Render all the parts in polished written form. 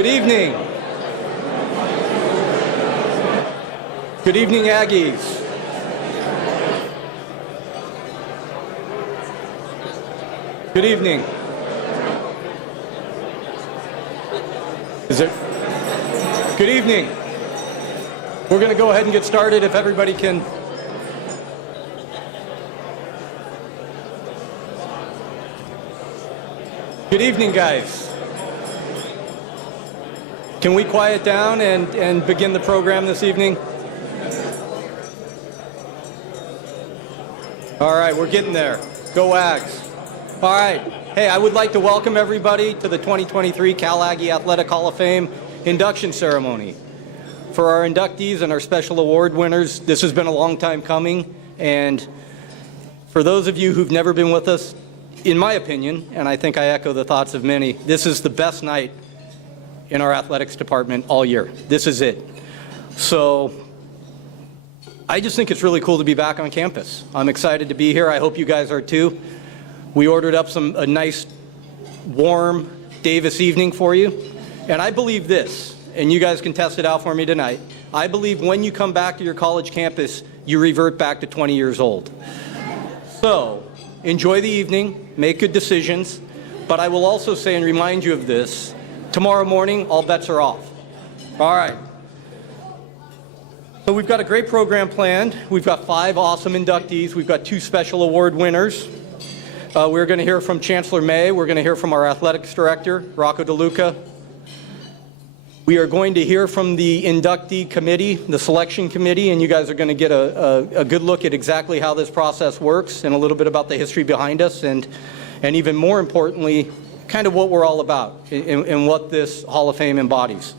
Good evening. Good evening, Aggies. Good evening. Good evening. We're going to go ahead and get started if everybody can. Good evening, guys. Can we quiet down and begin the program this evening? All right, we're getting there. Go Ags. All right. Hey, I would like to welcome everybody to the 2023 Cal Aggie Athletic Hall of Fame induction ceremony. For our inductees and our special award winners, this has been a long time coming, and for those of you who've never been with us, in my opinion, and I think I echo the thoughts of many, this is the best night in our athletics department all year. This is it. So I just think it's really cool to be back on campus. I'm excited to be here. I hope you guys are too. We ordered up a nice, warm Davis evening for you. And I believe this, and you guys can test it out for me tonight. I believe when you come back to your college campus, you revert back to 20 years old. So enjoy the evening, make good decisions, but I will also say and remind you of this, tomorrow morning, all bets are off. All right. So we've got a great program planned. We've got 5 awesome inductees. We've got 2 special award winners. We're going to hear from Chancellor May. We're going to hear from our athletics director, Rocco DeLuca. We are going to hear from the inductee committee, the selection committee, and you guys are going to get a good look at exactly how this process works and a little bit about the history behind us and even more importantly, kind of what we're all about and what this Hall of Fame embodies.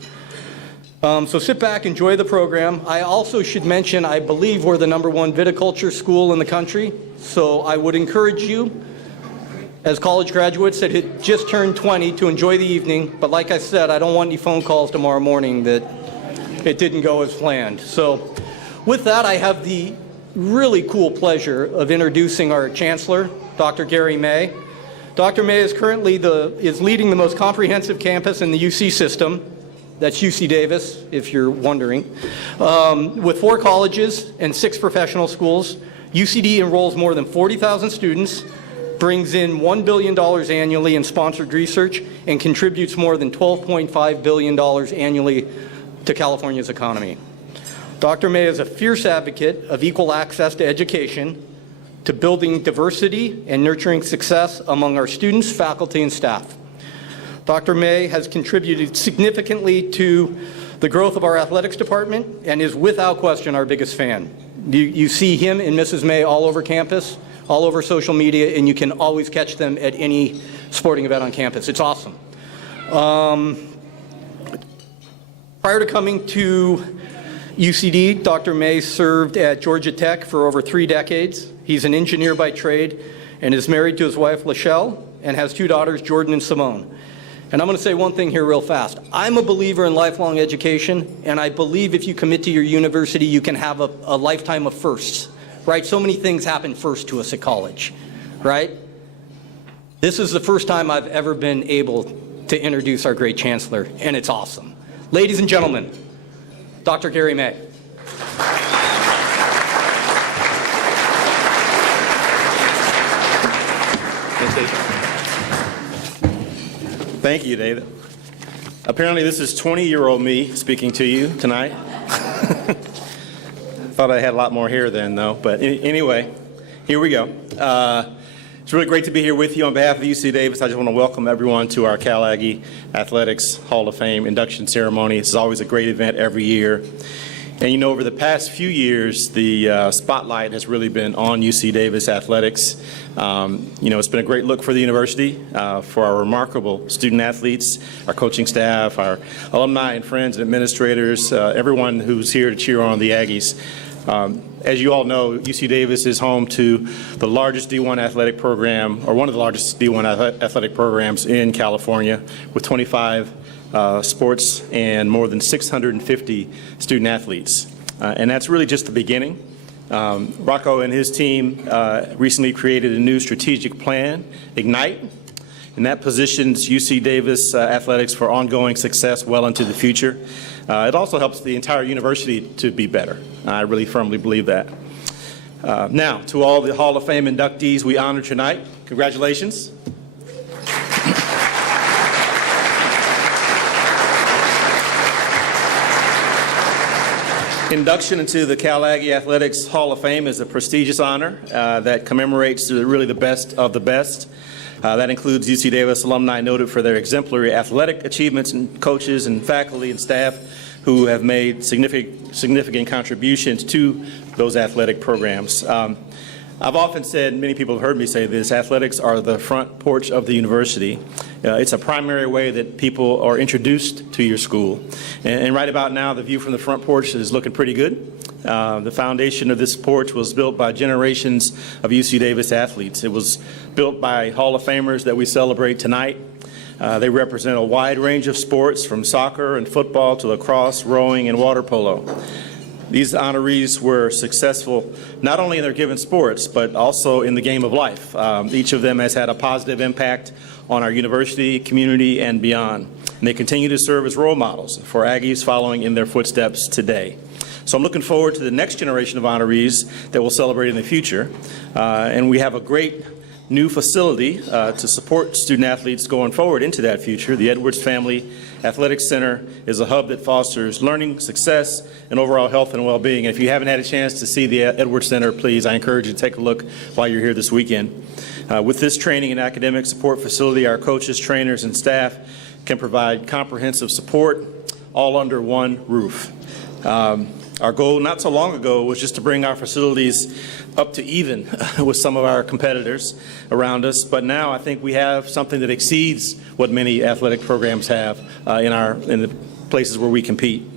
So sit back, enjoy the program. I also should mention, I believe we're the #1 viticulture school in the country, so I would encourage you as college graduates that had just turned 20 to enjoy the evening, but like I said, I don't want any phone calls tomorrow morning that it didn't go as planned. So with that, I have the really cool pleasure of introducing our Chancellor, Dr. Gary May. Dr. May is currently leading the most comprehensive campus in the UC system. That's UC Davis, if you're wondering. With 4 colleges and 6 professional schools, UCD enrolls more than 40,000 students, brings in $1 billion annually in sponsored research, and contributes more than $12.5 billion annually to California's economy. Dr. May is a fierce advocate of equal access to education, to building diversity and nurturing success among our students, faculty, and staff. Dr. May has contributed significantly to the growth of our athletics department and is without question our biggest fan. You see him and Mrs. May all over campus, all over social media, and you can always catch them at any sporting event on campus. It's awesome. Prior to coming to UCD, Dr. May served at Georgia Tech for over 3 decades. He's an engineer by trade and is married to his wife, Lachelle, and has 2 daughters, Jordan and Simone. And I'm going to say one thing here real fast. I'm a believer in lifelong education, and I believe if you commit to your university, you can have a lifetime of firsts, right? So many things happen first to us at college, right? This is the first time I've ever been able to introduce our great chancellor, and it's awesome. Ladies and gentlemen, Dr. Gary May. Thank you, David. Apparently this is 20-year-old me speaking to you tonight. Thought I had a lot more hair then, though. But anyway, here we go. It's really great to be here with you. On behalf of UC Davis, I just want to welcome everyone to our Cal Aggie Athletics Hall of Fame induction ceremony. It's always a great event every year. And you know, over the past few years, the spotlight has really been on UC Davis athletics. You know, it's been a great look for the university, for our remarkable student athletes, our coaching staff, our alumni and friends and administrators, everyone who's here to cheer on the Aggies. As you all know, UC Davis is home to the largest D1 athletic program, or one of the largest D1 athletic programs in California, with 25 sports and more than 650 student athletes. And that's really just the beginning. Rocco and his team recently created a new strategic plan, Ignite, and that positions UC Davis athletics for ongoing success well into the future. It also helps the entire university to be better. I really firmly believe that. Now, to all the Hall of Fame inductees we honor tonight, congratulations. Induction into the Cal Aggie Athletics Hall of Fame is a prestigious honor that commemorates really the best of the best. That includes UC Davis alumni noted for their exemplary athletic achievements, and coaches and faculty and staff who have made significant contributions to those athletic programs. I've often said, many people have heard me say this, athletics are the front porch of the university. It's a primary way that people are introduced to your school. And right about now, the view from the front porch is looking pretty good. The foundation of this porch was built by generations of UC Davis athletes. It was built by Hall of Famers that we celebrate tonight. They represent a wide range of sports, from soccer and football to lacrosse, rowing, and water polo. These honorees were successful not only in their given sports, but also in the game of life. Each of them has had a positive impact on our university, community, and beyond. And they continue to serve as role models for Aggies following in their footsteps today. So I'm looking forward to the next generation of honorees that we'll celebrate in the future. And we have a great new facility to support student athletes going forward into that future. The Edwards Family Athletics Center is a hub that fosters learning, success, and overall health and well-being. And if you haven't had a chance to see the Edwards Center, please, I encourage you to take a look while you're here this weekend. With this training and academic support facility, our coaches, trainers, and staff can provide comprehensive support all under one roof. Our goal not so long ago was just to bring our facilities up to even with some of our competitors around us, but now I think we have something that exceeds what many athletic programs have in the places where we compete.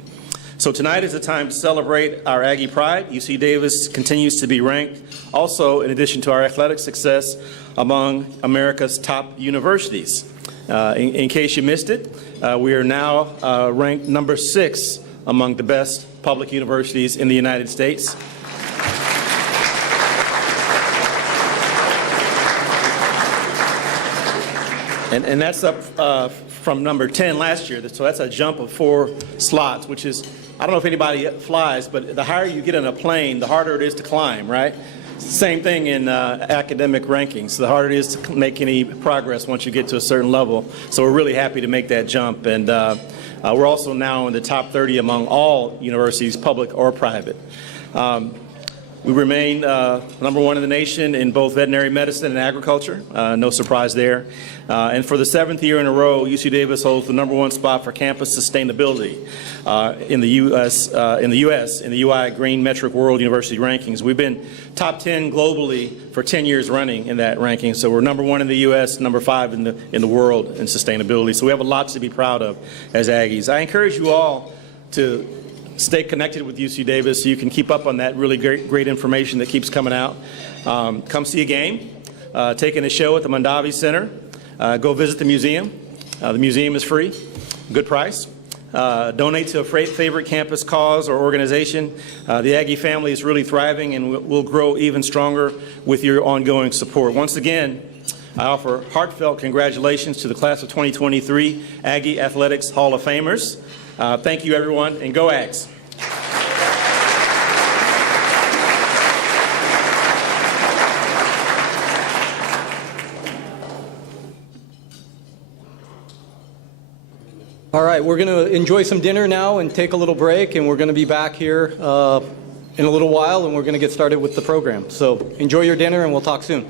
So tonight is a time to celebrate our Aggie pride. UC Davis continues to be ranked also, in addition to our athletic success, among America's top universities. In case you missed it, we are now ranked number 6 among the best public universities in the United States. And that's up from number 10 last year, so that's a jump of 4 slots, which is, I don't know if anybody flies, but the higher you get in a plane, the harder it is to climb, right? Same thing in academic rankings. The harder it is to make any progress once you get to a certain level. So we're really happy to make that jump. And we're also now in the top 30 among all universities, public or private. We remain number 1 in the nation in both veterinary medicine and agriculture. No surprise there. And for the 7th year in a row, UC Davis holds the number 1 spot for campus sustainability in the U.S. in the UI Green Metric World University Rankings. We've been top 10 globally for 10 years running in that ranking. So we're number 1 in the U.S., number 5 in the world in sustainability. So we have a lot to be proud of as Aggies. I encourage you all to stay connected with UC Davis so you can keep up on that really great information that keeps coming out. Come see a game, take in a show at the Mondavi Center, go visit the museum. The museum is free, good price. Donate to a favorite campus cause or organization. The Aggie family is really thriving and will grow even stronger with your ongoing support. Once again, I offer heartfelt congratulations to the class of 2023 Aggie Athletics Hall of Famers. Thank you, everyone, and go Ags. All right, we're going to enjoy some dinner now and take a little break, and we're going to be back here in a little while, and we're going to get started with the program. So enjoy your dinner, and we'll talk soon.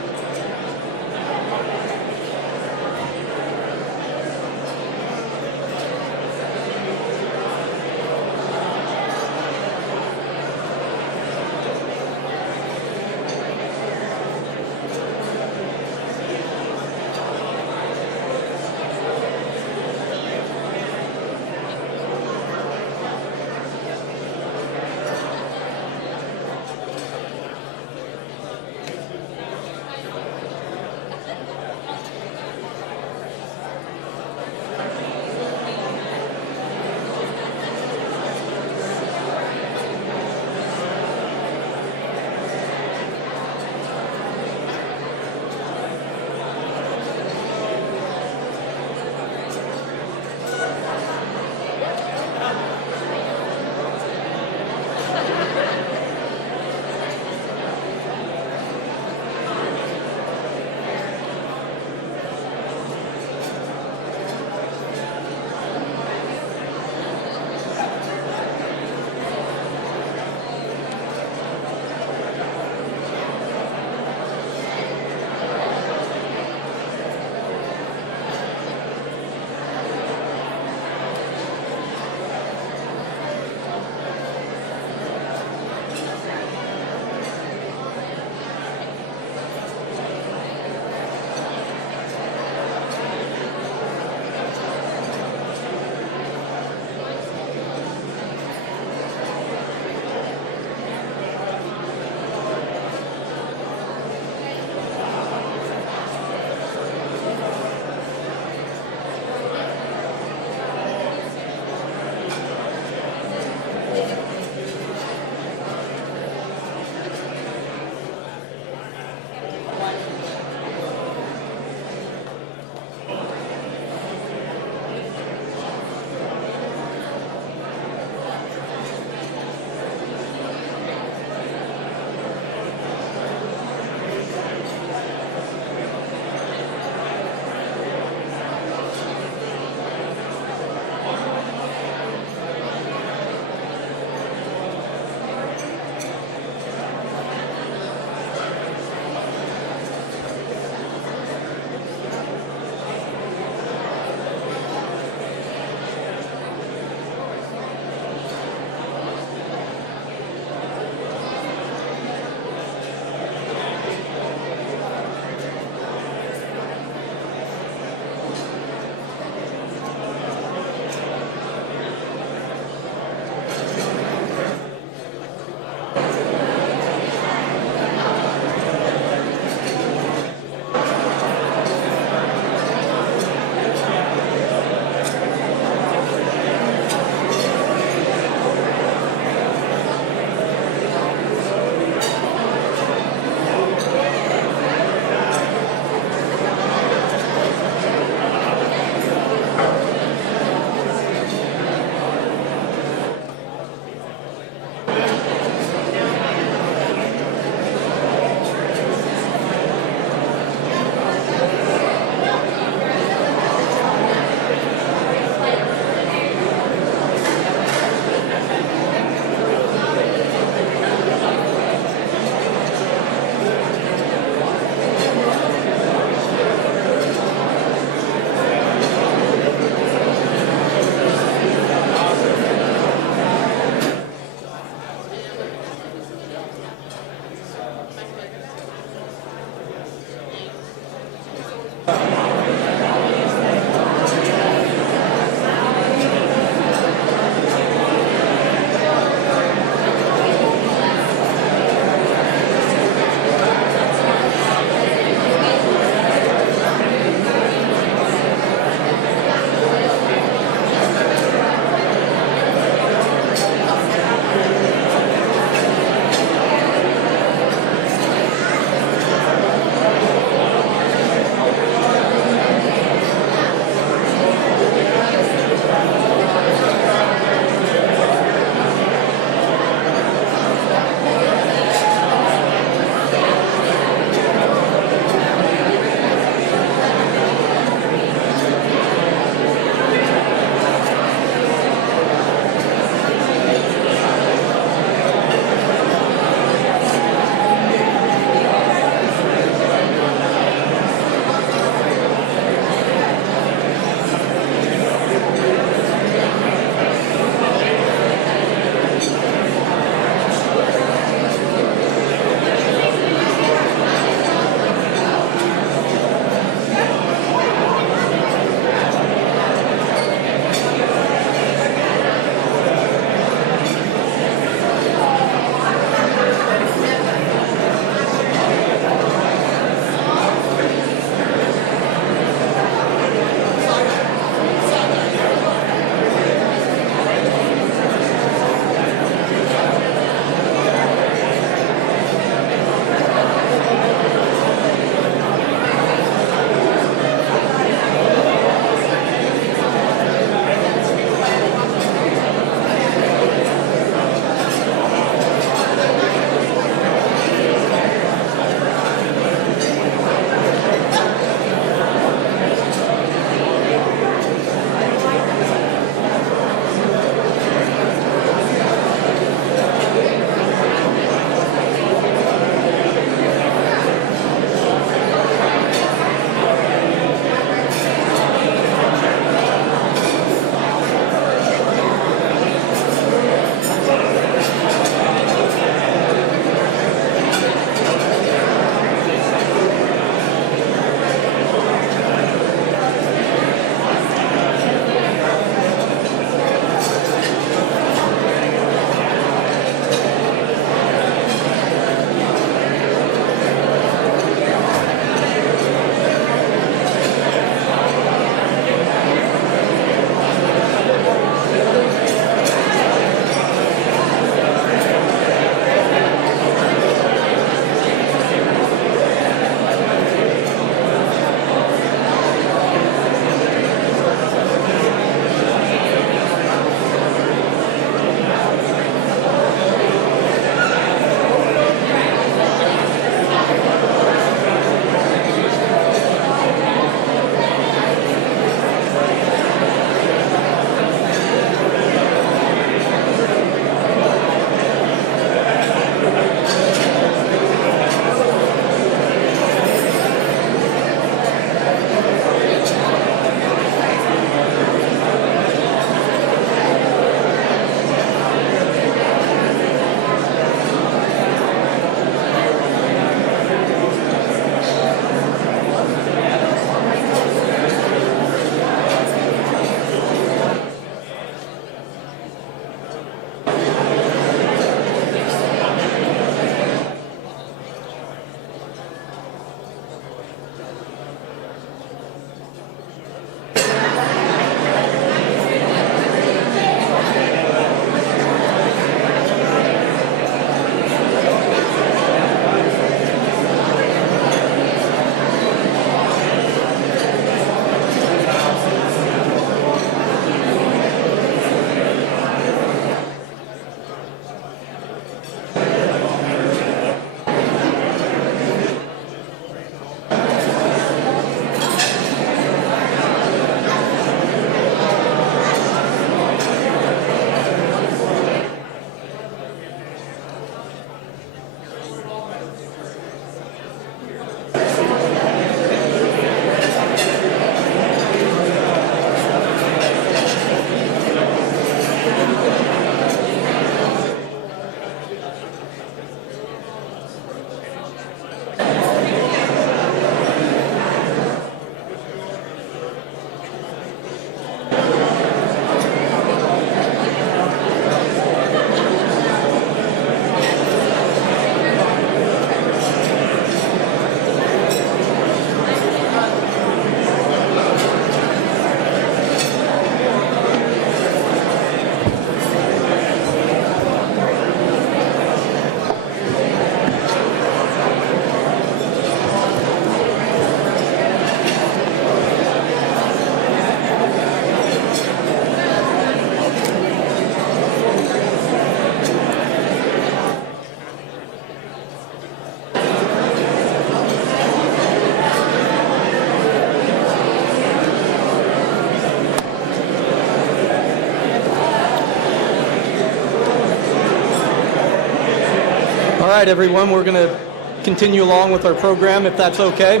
All right, everyone, we're going to continue along with our program, if that's okay.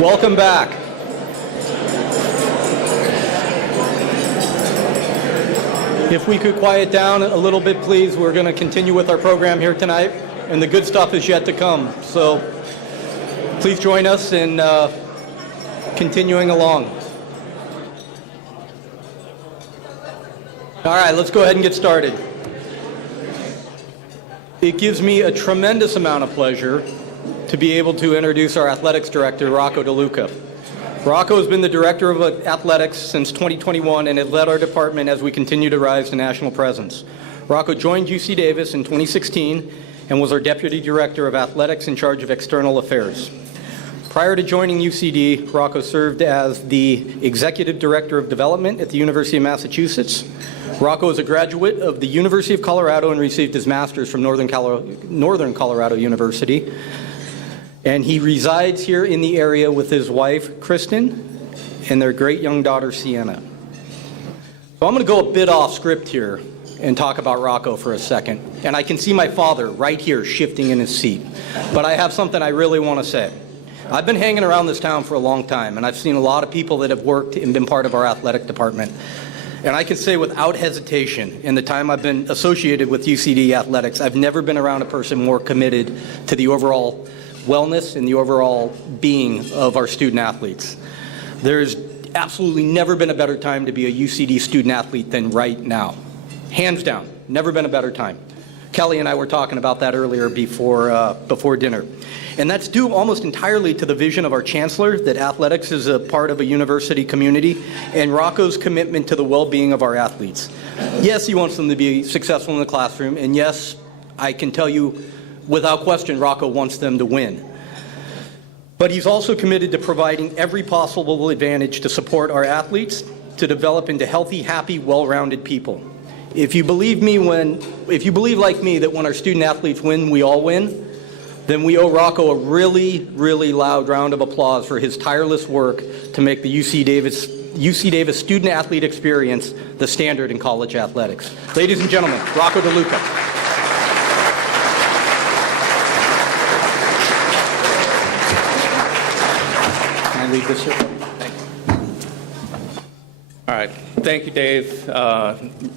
Welcome back. If we could quiet down a little bit, please. We're going to continue with our program here tonight, and the good stuff is yet to come. So please join us in continuing along. All right, let's go ahead and get started. It gives me a tremendous amount of pleasure to be able to introduce our athletics director, Rocco DeLuca. Rocco has been the director of athletics since 2021 and has led our department as we continue to rise to national presence. Rocco joined UC Davis in 2016 and was our deputy director of athletics in charge of external affairs. Prior to joining UCD, Rocco served as the executive director of development at the University of Massachusetts. Rocco is a graduate of the University of Colorado and received his master's from Northern Colorado University. And he resides here in the area with his wife, Kristen, and their great young daughter, Sienna. So I'm going to go a bit off script here and talk about Rocco for a second. And I can see my father right here shifting in his seat. But I have something I really want to say. I've been hanging around this town for a long time, and I've seen a lot of people that have worked and been part of our athletic department. And I can say without hesitation, in the time I've been associated with UCD athletics, I've never been around a person more committed to the overall wellness and the overall being of our student athletes. There's absolutely never been a better time to be a UCD student athlete than right now. Hands down, never been a better time. Kelly and I were talking about that earlier before dinner. And that's due almost entirely to the vision of our chancellor that athletics is a part of a university community and Rocco's commitment to the well-being of our athletes. Yes, he wants them to be successful in the classroom, and yes, I can tell you without question Rocco wants them to win. But he's also committed to providing every possible advantage to support our athletes to develop into healthy, happy, well-rounded people. If you believe like me that when our student athletes win, we all win, then we owe Rocco a really, really loud round of applause for his tireless work to make the UC Davis student athlete experience the standard in college athletics. Ladies and gentlemen, Rocco DeLuca. Can I leave this here? Thank you. All right. Thank you, Dave.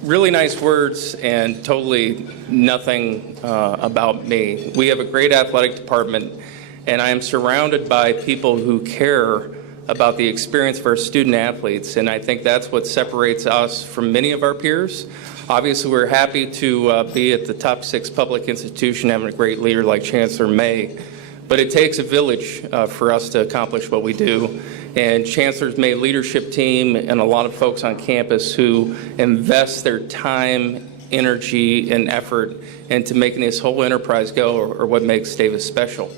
Really nice words and totally nothing about me. We have a great athletic department, and I am surrounded by people who care about the experience of our student athletes, and I think that's what separates us from many of our peers. Obviously, we're happy to be at the top 6 public institution, having a great leader like Chancellor May, but it takes a village for us to accomplish what we do. And Chancellor's May leadership team and a lot of folks on campus who invest their time, energy, and effort into making this whole enterprise go are what makes Davis special.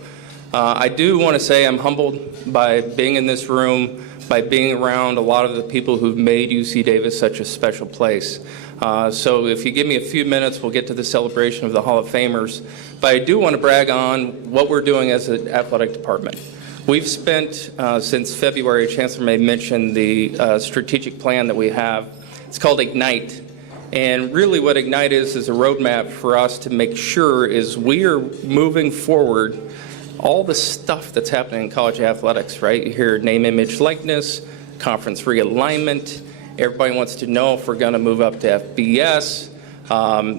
I do want to say I'm humbled by being in this room, by being around a lot of the people who've made UC Davis such a special place. So if you give me a few minutes, we'll get to the celebration of the Hall of Famers. But I do want to brag on what we're doing as an athletic department. We've spent, since February, Chancellor May mentioned the strategic plan that we have. It's called Ignite. And really what Ignite is a roadmap for us to make sure is we are moving forward all the stuff that's happening in college athletics, right? You hear name, image, likeness, conference realignment. Everybody wants to know if we're going to move up to FBS.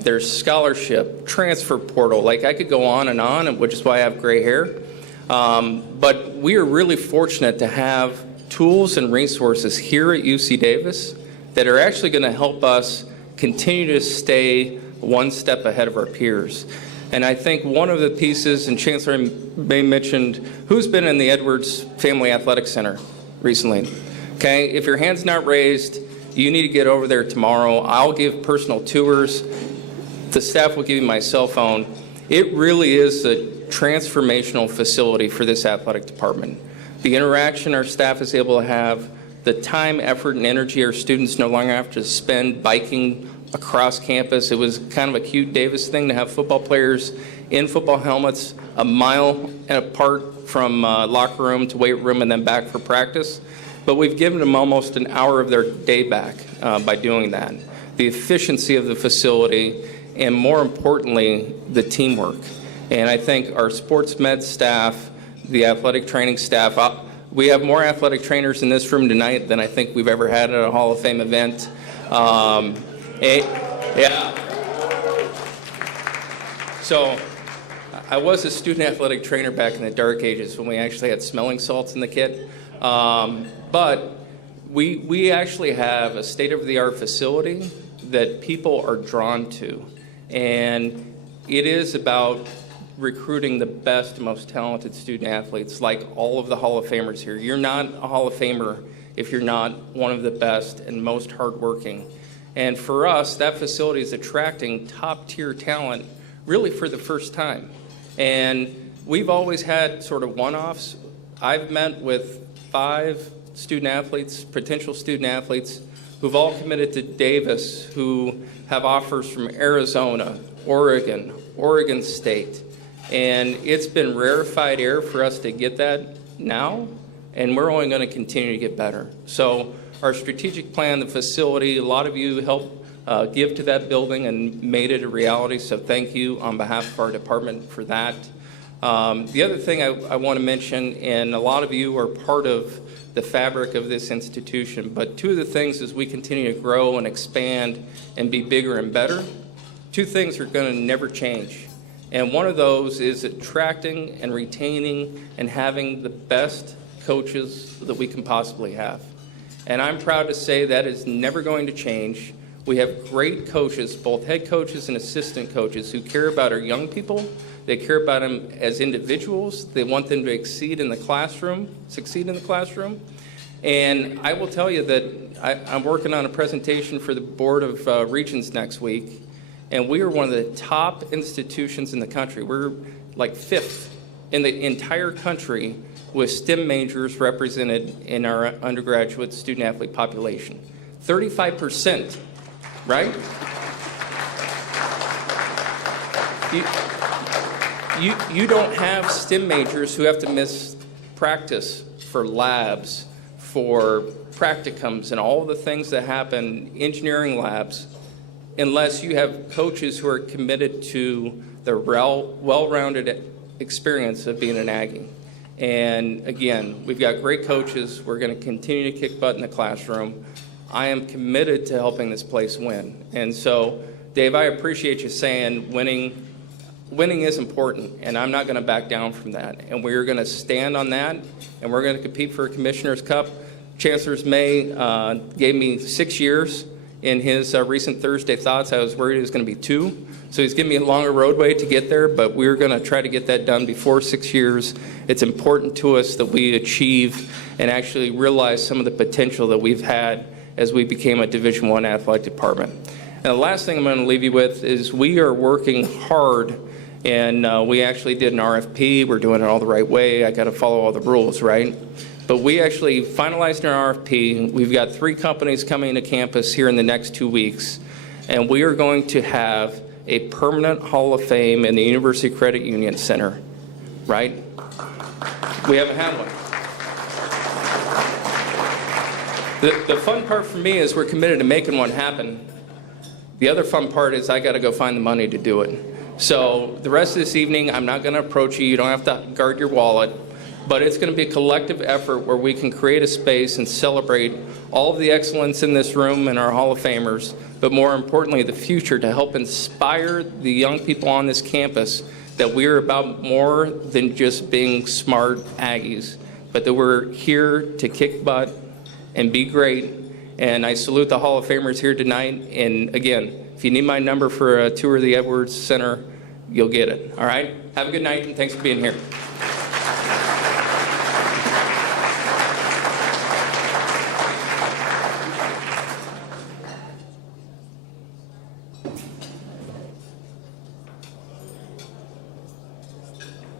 There's scholarship, transfer portal. Like I could go on, which is why I have gray hair. But we are really fortunate to have tools and resources here at UC Davis that are actually going to help us continue to stay one step ahead of our peers. And I think one of the pieces, and Chancellor May mentioned, who's been in the Edwards Family Athletic Center recently? Okay, if your hand's not raised, you need to get over there tomorrow. I'll give personal tours. The staff will give you my cell phone. It really is a transformational facility for this athletic department. The interaction our staff is able to have, the time, effort, and energy our students no longer have to spend biking across campus. It was kind of a cute Davis thing to have football players in football helmets a mile apart from locker room to weight room and then back for practice. But we've given them almost an hour of their day back by doing that. the efficiency of the facility, and more importantly, the teamwork. And I think our sports med staff, the athletic training staff, we have more athletic trainers in this room tonight than I think we've ever had at a Hall of Fame event. Yeah. So I was a student athletic trainer back in the dark ages when we actually had smelling salts in the kit. But we actually have a state-of-the-art facility that people are drawn to. And it is about recruiting the best, most talented student athletes, like all of the Hall of Famers here. You're not a Hall of Famer if you're not one of the best and most hardworking. And for us, that facility is attracting top-tier talent really for the first time. And we've always had sort of one-offs. I've met with 5 student athletes, potential student athletes, who've all committed to Davis, who have offers from Arizona, Oregon, Oregon State. And it's been rarefied air for us to get that now, and we're only going to continue to get better. So our strategic plan, the facility, a lot of you helped give to that building and made it a reality, so thank you on behalf of our department for that. The other thing I want to mention, and a lot of you are part of the fabric of this institution, but 2 of the things as we continue to grow and expand and be bigger and better, 2 things are going to never change. And one of those is attracting and retaining and having the best coaches that we can possibly have. And I'm proud to say that is never going to change. We have great coaches, both head coaches and assistant coaches, who care about our young people. They care about them as individuals. They want them to succeed in the classroom. And I will tell you that I'm working on a presentation for the Board of Regents next week, and we are one of the top institutions in the country. We're like 5th in the entire country with STEM majors represented in our undergraduate student-athlete population. 35%, right? You don't have STEM majors who have to miss practice for labs, for practicums, and all the things that happen, engineering labs, unless you have coaches who are committed to the well-rounded experience of being an Aggie. And again, we've got great coaches. We're going to continue to kick butt in the classroom. I am committed to helping this place win. And so, Dave, I appreciate you saying winning is important, and I'm not going to back down from that. And we're going to stand on that, and we're going to compete for a Commissioner's Cup. Chancellor May gave me 6 years in his recent Thursday thoughts. I was worried it was going to be 2. So he's giving me a longer roadway to get there, but we're going to try to get that done before 6 years. It's important to us that we achieve and actually realize some of the potential that we've had as we became a Division I athletic department. And the last thing I'm going to leave you with is we are working hard, and we actually did an RFP. We're doing it all the right way. I got to follow all the rules, right? But we actually finalized an RFP. We've got 3 companies coming to campus here in the next 2 weeks, and we are going to have a permanent Hall of Fame in the University Credit Union Center, right? We haven't had one. The fun part for me is we're committed to making one happen. The other fun part is I got to go find the money to do it. So the rest of this evening, I'm not going to approach you. You don't have to guard your wallet. But it's going to be a collective effort where we can create a space and celebrate all of the excellence in this room and our Hall of Famers, but more importantly, the future, to help inspire the young people on this campus that we're about more than just being smart Aggies, but that we're here to kick butt and be great. And I salute the Hall of Famers here tonight. And again, if you need my number for a tour of the Edwards Center, you'll get it. All right? Have a good night, and thanks for being here.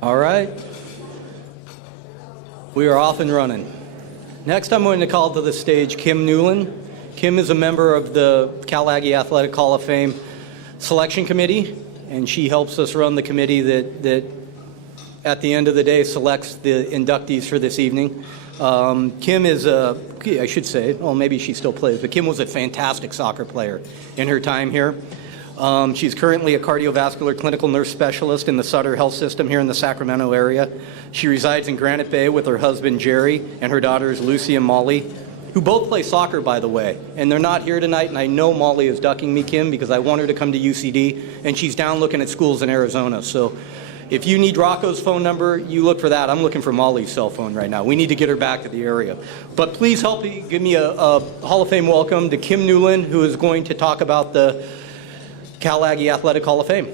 All right. We are off and running. Next, I'm going to call to the stage Kim Newland. Kim is a member of the Cal Aggie Athletic Hall of Fame Selection Committee, and she helps us run the committee that at the end of the day selects the inductees for this evening. Kim is I should say, well, maybe she still plays, but Kim was a fantastic soccer player in her time here. She's currently a cardiovascular clinical nurse specialist in the Sutter Health System here in the Sacramento area. She resides in Granite Bay with her husband, Jerry, and her daughters, Lucy and Molly, who both play soccer, by the way. And they're not here tonight, and I know Molly is ducking me, Kim, because I want her to come to UCD, and she's down looking at schools in Arizona. So if you need Rocco's phone number, you look for that. I'm looking for Molly's cell phone right now. We need to get her back to the area. But please help me give me a Hall of Fame welcome to Kim Newland, who is going to talk about the Cal Aggie Athletic Hall of Fame.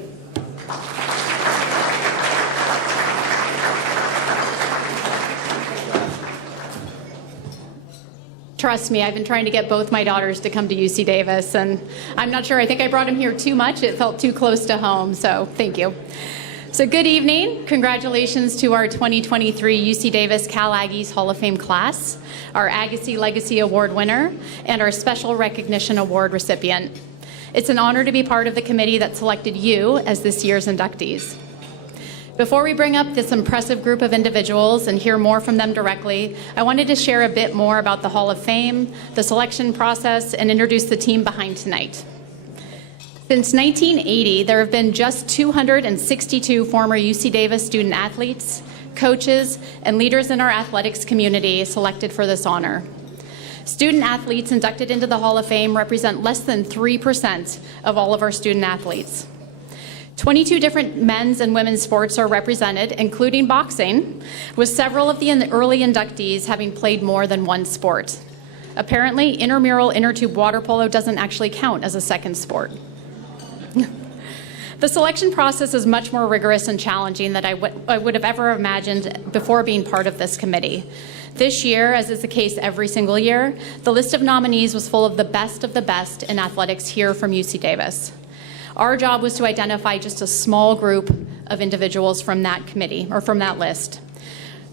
Trust me, I've been trying to get both my daughters to come to UC Davis, and I'm not sure, I think I brought them here too much. It felt too close to home, so thank you. So good evening. Congratulations to our 2023 UC Davis Cal Aggies Hall of Fame class, our Aggie Legacy Award winner, and our Special Recognition Award recipient. It's an honor to be part of the committee that selected you as this year's inductees. Before we bring up this impressive group of individuals and hear more from them directly, I wanted to share a bit more about the Hall of Fame, the selection process, and introduce the team behind tonight. Since 1980, there have been just 262 former UC Davis student athletes, coaches, and leaders in our athletics community selected for this honor. Student athletes inducted into the Hall of Fame represent less than 3% of all of our student athletes. 22 different men's and women's sports are represented, including boxing, with several of the early inductees having played more than one sport. Apparently, intramural inner-tube water polo doesn't actually count as a second sport. The selection process is much more rigorous and challenging than I would have ever imagined before being part of this committee. This year, as is the case every single year, the list of nominees was full of the best in athletics here from UC Davis. Our job was to identify just a small group of individuals from that committee, or from that list.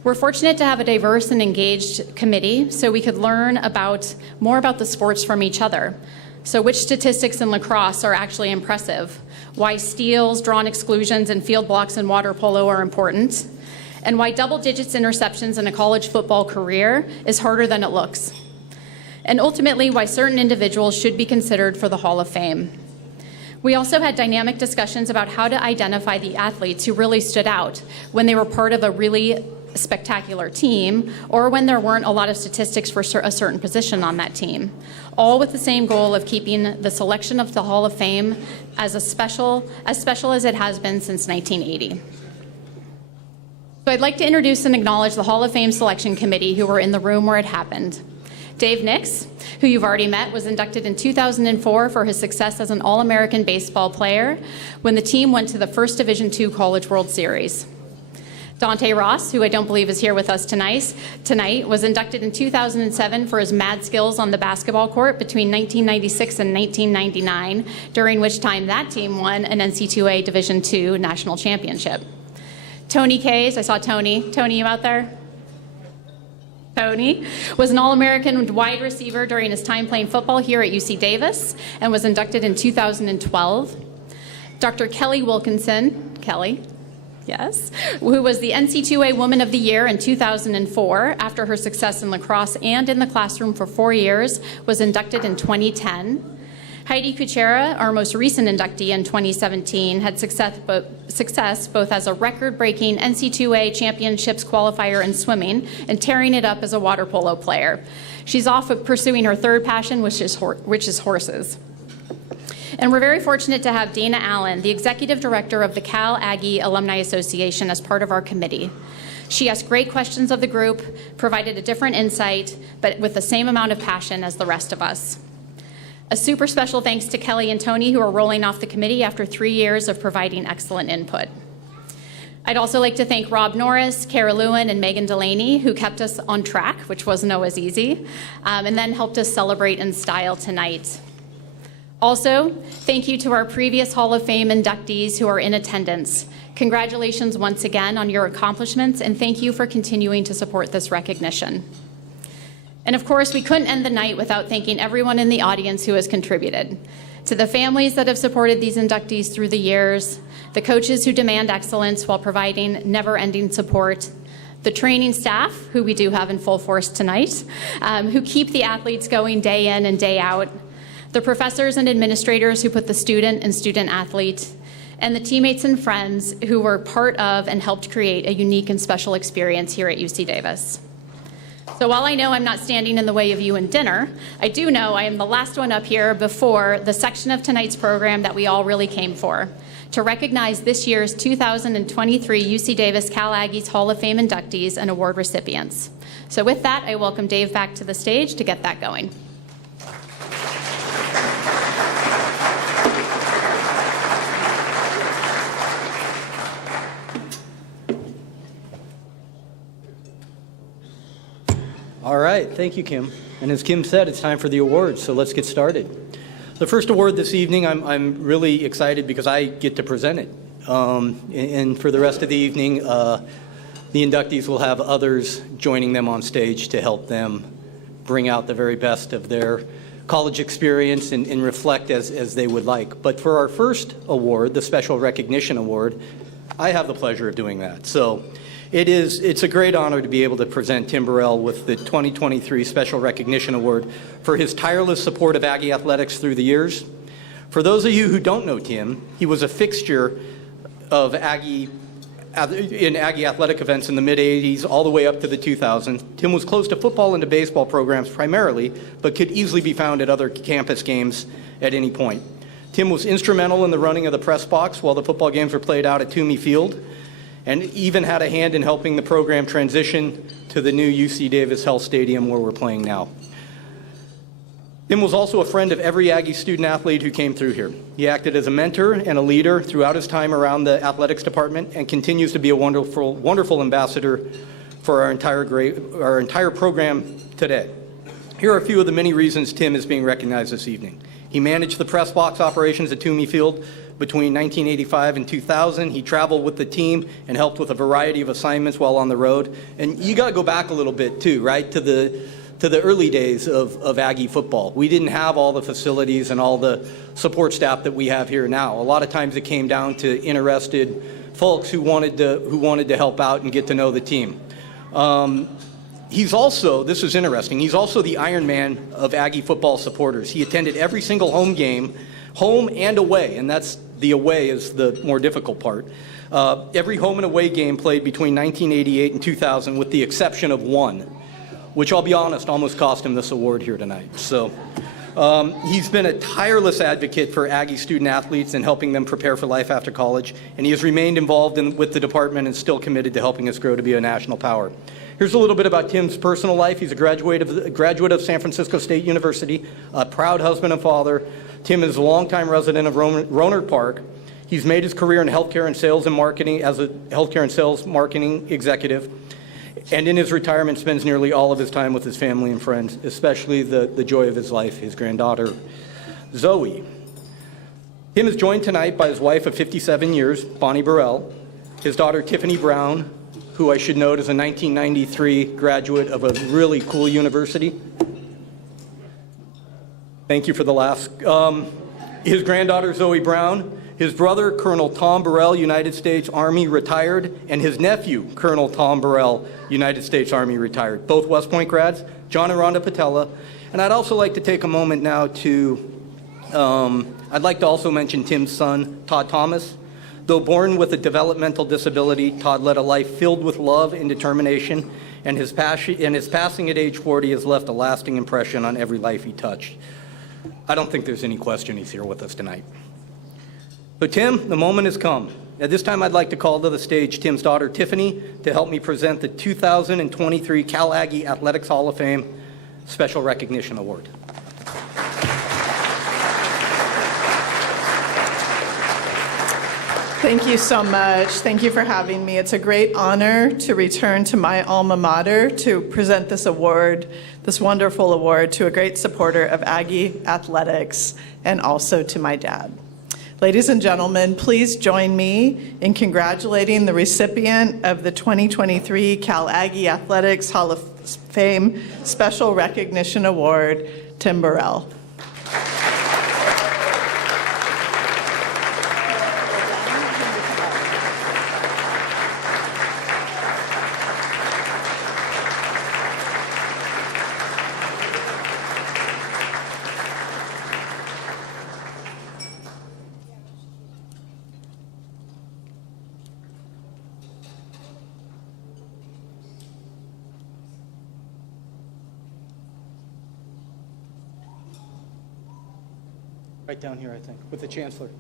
We're fortunate to have a diverse and engaged committee so we could learn more about the sports from each other. So which statistics in lacrosse are actually impressive? Why steals, drawn exclusions, and field blocks in water polo are important? And why double digits interceptions in a college football career is harder than it looks? And ultimately, why certain individuals should be considered for the Hall of Fame. We also had dynamic discussions about how to identify the athletes who really stood out when they were part of a really spectacular team or when there weren't a lot of statistics for a certain position on that team, all with the same goal of keeping the selection of the Hall of Fame as special as it has been since 1980. So I'd like to introduce and acknowledge the Hall of Fame Selection Committee who were in the room where it happened. Dave Nix, who you've already met, was inducted in 2004 for his success as an All-American baseball player when the team went to the First Division II College World Series. Dante Ross, who I don't believe is here with us tonight, was inducted in 2007 for his mad skills on the basketball court between 1996 and 1999, during which time that team won an NC2A Division II national championship. Tony Kays, I saw Tony. Tony, you out there? Tony was an All-American wide receiver during his time playing football here at UC Davis and was inducted in 2012. Dr. Kelly Wilkinson, Kelly, yes, who was the NC2A Woman of the Year in 2004 after her success in lacrosse and in the classroom for 4 years, was inducted in 2010. Heidi Kuchera, our most recent inductee in 2017, had success both as a record-breaking NC2A championships qualifier in swimming and tearing it up as a water polo player. She's off pursuing her third passion, which is horses. And we're very fortunate to have Dana Allen, the Executive Director of the Cal Aggie Alumni Association, as part of our committee. She asked great questions of the group, provided a different insight, but with the same amount of passion as the rest of us. A super special thanks to Kelly and Tony, who are rolling off the committee after 3 years of providing excellent input. I'd also like to thank Rob Norris, Kara Lewin, and Megan Delaney, who kept us on track, which wasn't always easy, and then helped us celebrate in style tonight. Also, thank you to our previous Hall of Fame inductees who are in attendance. Congratulations once again on your accomplishments, and thank you for continuing to support this recognition. And of course, we couldn't end the night without thanking everyone in the audience who has contributed. To the families that have supported these inductees through the years, the coaches who demand excellence while providing never-ending support, the training staff, who we do have in full force tonight, who keep the athletes going day in and day out, the professors and administrators who put the student and student athlete, and the teammates and friends who were part of and helped create a unique and special experience here at UC Davis. So while I know I'm not standing in the way of you and dinner, I do know I am the last one up here before the section of tonight's program that we all really came for, to recognize this year's 2023 UC Davis Cal Aggies Hall of Fame inductees and award recipients. So with that, I welcome Dave back to the stage to get that going. All right, thank you, Kim. And as Kim said, it's time for the awards, so let's get started. The first award this evening, I'm really excited because I get to present it. And for the rest of the evening, the inductees will have others joining them on stage to help them bring out the very best of their college experience and reflect as they would like. But for our first award, the Special Recognition Award, I have the pleasure of doing that. So it's a great honor to be able to present Tim Burrell with the 2023 Special Recognition Award for his tireless support of Aggie athletics through the years. For those of you who don't know Tim, he was a fixture of Aggie athletic events in the mid-'80s all the way up to the 2000s. Tim was close to football and to baseball programs primarily, but could easily be found at other campus games at any point. Tim was instrumental in the running of the press box while the football games were played out at Toomey Field, and even had a hand in helping the program transition to the new UC Davis Health Stadium where we're playing now. Tim was also a friend of every Aggie student athlete who came through here. He acted as a mentor and a leader throughout his time around the athletics department and continues to be a wonderful, wonderful ambassador for our entire program today. Here are a few of the many reasons Tim is being recognized this evening. He managed the press box operations at Toomey Field between 1985 and 2000. He traveled with the team and helped with a variety of assignments while on the road. And you got to go back a little bit too, right, to the early days of Aggie football. We didn't have all the facilities and all the support staff that we have here now. A lot of times it came down to interested folks who wanted to help out and get to know the team. He's also, this is interesting, he's also the Iron Man of Aggie football supporters. He attended every single home game, home and away, and that's the away is the more difficult part. Every home and away game played between 1988 and 2000 with the exception of one, which I'll be honest, almost cost him this award here tonight. So he's been a tireless advocate for Aggie student athletes and helping them prepare for life after college, and he has remained involved with the department and still committed to helping us grow to be a national power. Here's a little bit about Tim's personal life. He's a graduate of San Francisco State University, a proud husband and father. Tim is a longtime resident of Rohnert Park. He's made his career in healthcare and sales and marketing as a healthcare and sales marketing executive. And in his retirement, spends nearly all of his time with his family and friends, especially the joy of his life, his granddaughter, Zoe. Tim is joined tonight by his wife of 57 years, Bonnie Burrell, his daughter, Tiffany Brown, who I should note is a 1993 graduate of a really cool university. Thank you for the laugh. His granddaughter, Zoe Brown, his brother, Colonel Tom Burrell, United States Army, retired, and his nephew, Colonel Tom Burrell, United States Army, retired. Both West Point grads, John and Rhonda Patella. And I'd also like to take a moment now to, I'd like to also mention Tim's son, Todd Thomas. Though born with a developmental disability, Todd led a life filled with love and determination, and his passing at age 40 has left a lasting impression on every life he touched. I don't think there's any question he's here with us tonight. So Tim, the moment has come. At this time, I'd like to call to the stage Tim's daughter, Tiffany, to help me present the 2023 Cal Aggie Athletics Hall of Fame Special Recognition Award. Thank you so much. Thank you for having me. It's a great honor to return to my alma mater to present this award, this wonderful award, to a great supporter of Aggie athletics and also to my dad. Ladies and gentlemen, please join me in congratulating the recipient of the 2023 Cal Aggie Athletics Hall of Fame Special Recognition Award, Tim Burrell. Right down here, I think, with the Chancellor.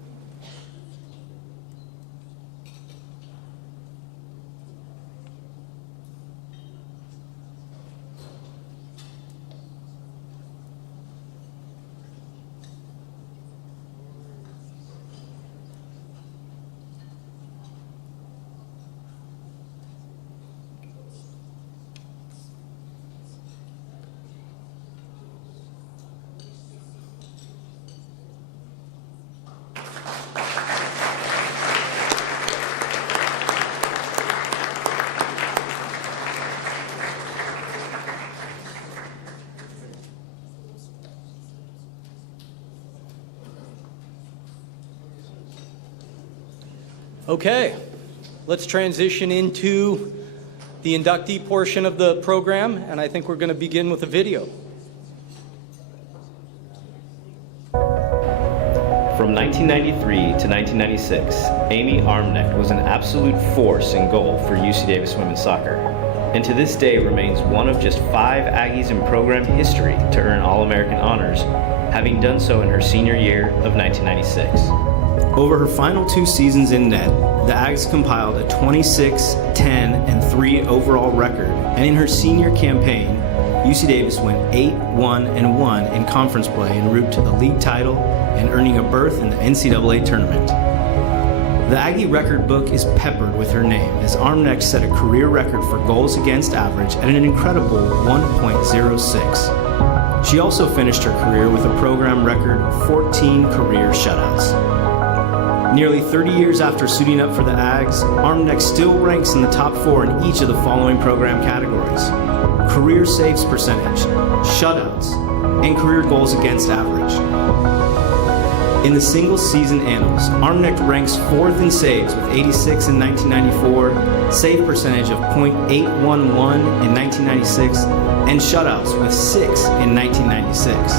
Okay, let's transition into the inductee portion of the program, and I think we're going to begin with a video. From 1993 to 1996, Amy Armnecht was an absolute force in goal for UC Davis women's soccer, and to this day remains one of just 5 Aggies in program history to earn All-American honors, having done so in her senior year of 1996. Over her final 2 seasons in net, the Aggies compiled a 26, 10, and 3 overall record, and in her senior campaign, UC Davis went 8, 1, and 1 in conference play en route to the league title and earning a berth in the NCAA tournament. The Aggie record book is peppered with her name, as Armnecht set a career record for goals against average at an incredible 1.06. She also finished her career with a program record of 14 career shutouts. Nearly 30 years after suiting up for the Ags, Armnecht still ranks in the top 4 in each of the following program categories: career saves percentage, shutouts, and career goals against average. In the single season annals, Armnecht ranks 4th in saves with 86 in 1994, save percentage of .811 in 1996, and shutouts with 6 in 1996.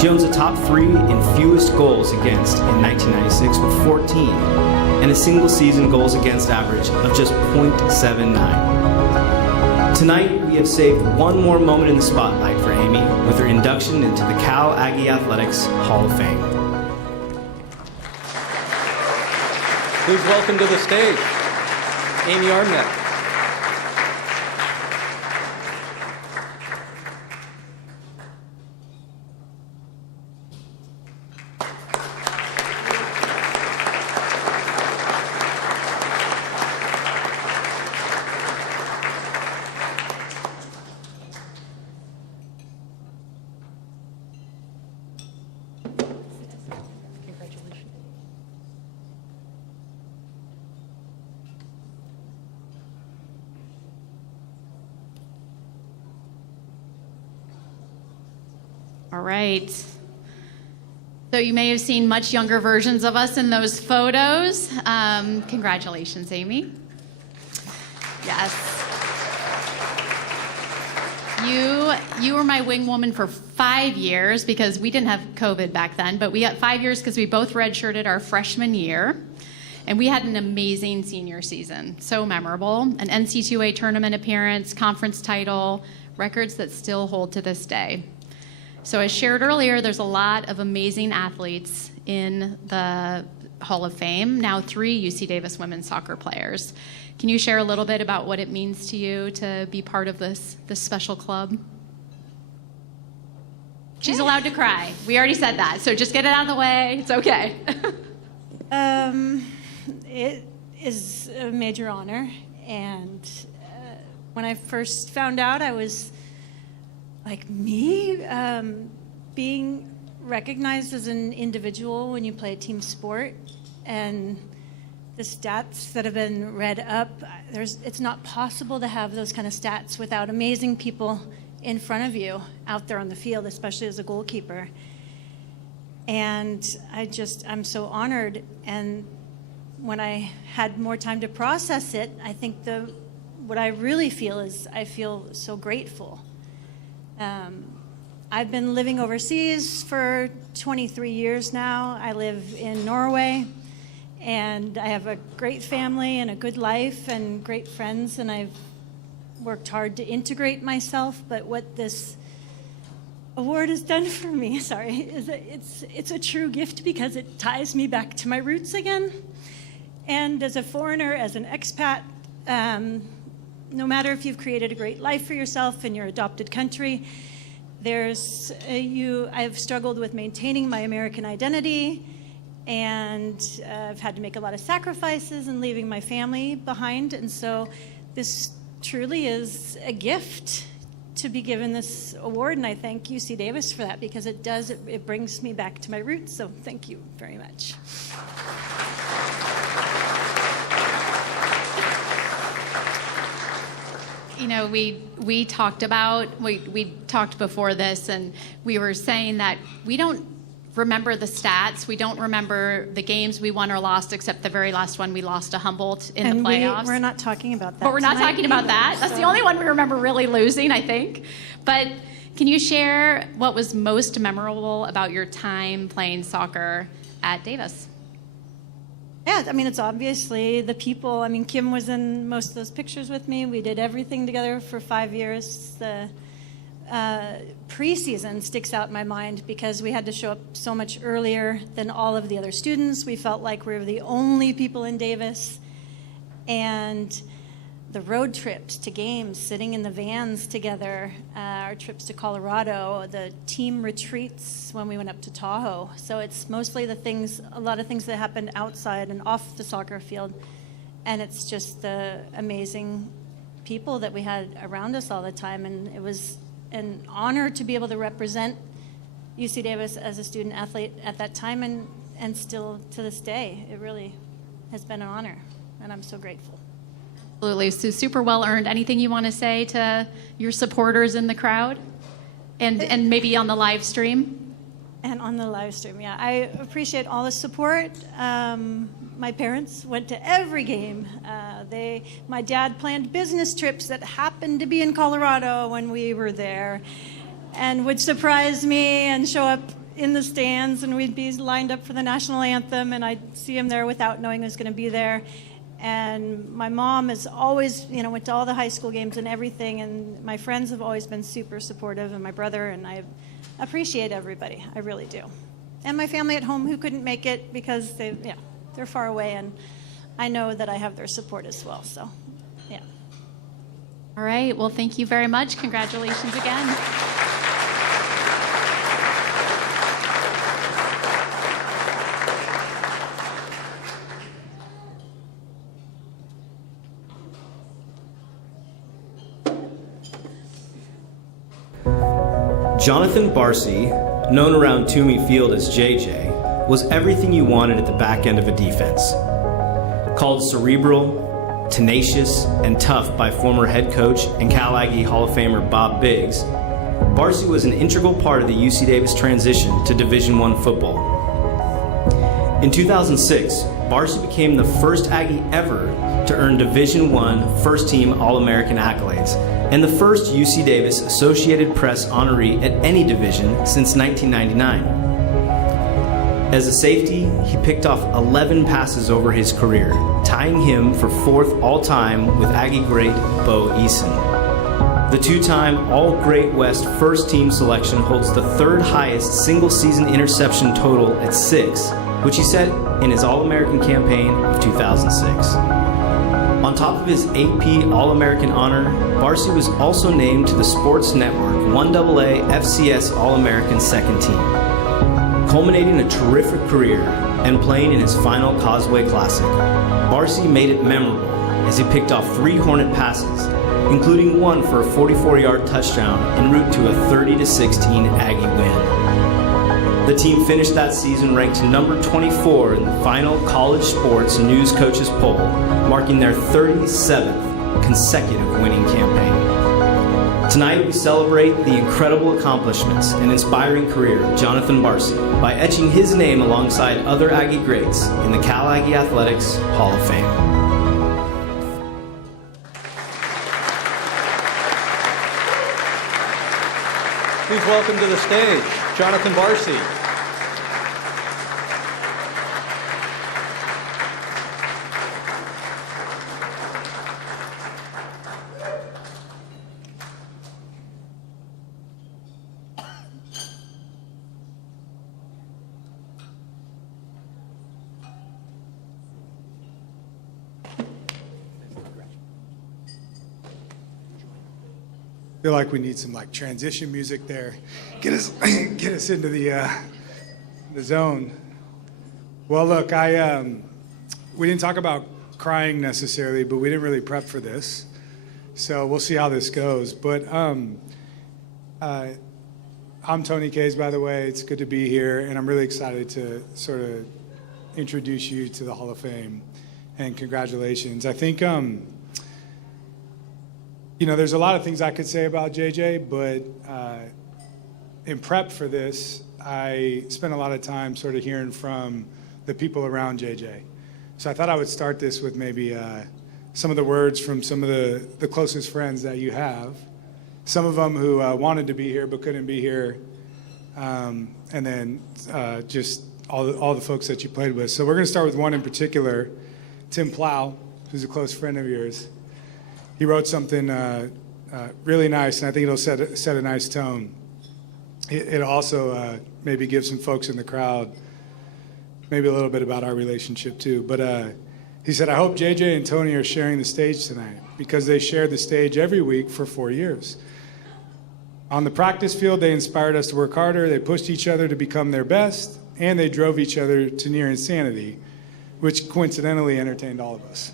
She owns a top 3 in fewest goals against in 1996 with 14, and a single season goals against average of just .79. Tonight, we have saved one more moment in the spotlight for Amy with her induction into the Cal Aggie Athletics Hall of Fame. Please welcome to the stage, Amy Armnecht. All right. So you may have seen much younger versions of us in those photos. Congratulations, Amy. Yes. You were my wing woman for 5 years because we didn't have COVID back then, but we got 5 years because we both redshirted our freshman year. And we had an amazing senior season, so memorable. An NC2A tournament appearance, conference title, records that still hold to this day. So as shared earlier, there's a lot of amazing athletes in the Hall of Fame, now 3 UC Davis women's soccer players. Can you share a little bit about what it means to you to be part of this special club? She's allowed to cry. We already said that, so just get it out of the way. It's okay. It is a major honor, and when I first found out, I was like, me? Being recognized as an individual when you play a team sport, and the stats that have been read up, it's not possible to have those kind of stats without amazing people in front of you out there on the field, especially as a goalkeeper. And I'm so honored, and when I had more time to process it, I think what I really feel is I feel so grateful. I've been living overseas for 23 years now. I live in Norway, and I have a great family and a good life and great friends, and I've worked hard to integrate myself. But what this award has done for me, is that it's a true gift because it ties me back to my roots again. And as a foreigner, as an expat, no matter if you've created a great life for yourself in your adopted country, I've struggled with maintaining my American identity, and I've had to make a lot of sacrifices and leaving my family behind. And so this truly is a gift to be given this award, and I thank UC Davis for that because it brings me back to my roots. So thank you very much. You know, we talked before this, and we were saying that we don't remember the stats. We don't remember the games we won or lost, except the very last one we lost to Humboldt in the playoffs. We're not talking about that. But we're not talking about that. That's the only one we remember really losing, I think. But can you share what was most memorable about your time playing soccer at Davis? Yeah, I mean, it's obviously the people. I mean, Kim was in most of those pictures with me. We did everything together for 5 years. The preseason sticks out in my mind because we had to show up so much earlier than all of the other students. We felt like we were the only people in Davis. And the road trips to games, sitting in the vans together, our trips to Colorado, the team retreats when we went up to Tahoe. So it's mostly a lot of things that happened outside and off the soccer field. And it's just the amazing people that we had around us all the time. And it was an honor to be able to represent UC Davis as a student athlete at that time and still to this day. It really has been an honor, and I'm so grateful. Absolutely. So super well earned. Anything you want to say to your supporters in the crowd and maybe on the live stream? And on the live stream, yeah. I appreciate all the support. My parents went to every game. My dad planned business trips that happened to be in Colorado when we were there and would surprise me and show up in the stands, and we'd be lined up for the national anthem, and I'd see him there without knowing I was going to be there. And my mom has always, went to all the high school games and everything, and my friends have always been super supportive, and my brother, and I appreciate everybody. I really do. And my family at home who couldn't make it because they're far away, and I know that I have their support as well. So, yeah. All right. Well, thank you very much. Congratulations again. Jonathan Barsi, known around Toomey Field as JJ, was everything you wanted at the back end of a defense. Called cerebral, tenacious, and tough by former head coach and Cal Aggie Hall of Famer Bob Biggs, Barsi was an integral part of the UC Davis transition to Division I football. In 2006, Barsi became the first Aggie ever to earn Division I first-team All-American accolades and the first UC Davis Associated Press honoree at any division since 1999. As a safety, he picked off 11 passes over his career, tying him for fourth all-time with Aggie great Bo Eason. The two-time All-Great West first-team selection holds the third highest single-season interception total at 6, which he set in his All-American campaign of 2006. On top of his AP All-American honor, Barsi was also named to the Sports Network 1AA FCS All-American second team, culminating a terrific career and playing in his final Causeway Classic. Barsi made it memorable as he picked off 3 Hornet passes, including one for a 44-yard touchdown en route to a 30-16 Aggie win. The team finished that season ranked number 24 in the final College Sports News Coaches poll, marking their 37th consecutive winning campaign. Tonight we celebrate the incredible accomplishments and inspiring career of Jonathan Barsi by etching his name alongside other Aggie greats in the Cal Aggie Athletics Hall of Fame. Please welcome to the stage, Jonathan Barsi. feel like we need some like transition music there. Get us into the zone. Well, look, we didn't talk about crying necessarily, but we didn't really prep for this. So we'll see how this goes. But I'm Tony Kays, by the way. It's good to be here, and I'm really excited to sort of introduce you to the Hall of Fame. And congratulations. I think, there's a lot of things I could say about JJ, but in prep for this, I spent a lot of time sort of hearing from the people around JJ. So I thought I would start this with maybe some of the words from some of the closest friends that you have. Some of them who wanted to be here but couldn't be here, and then just all the folks that you played with. So we're going to start with one in particular, Tim Plow, who's a close friend of yours. He wrote something really nice, and I think it'll set a nice tone. It also maybe give some folks in the crowd maybe a little bit about our relationship too. But he said, I hope JJ and Tony are sharing the stage tonight because they shared the stage every week for 4 years. On the practice field, they inspired us to work harder, they pushed each other to become their best, and they drove each other to near insanity, which coincidentally entertained all of us.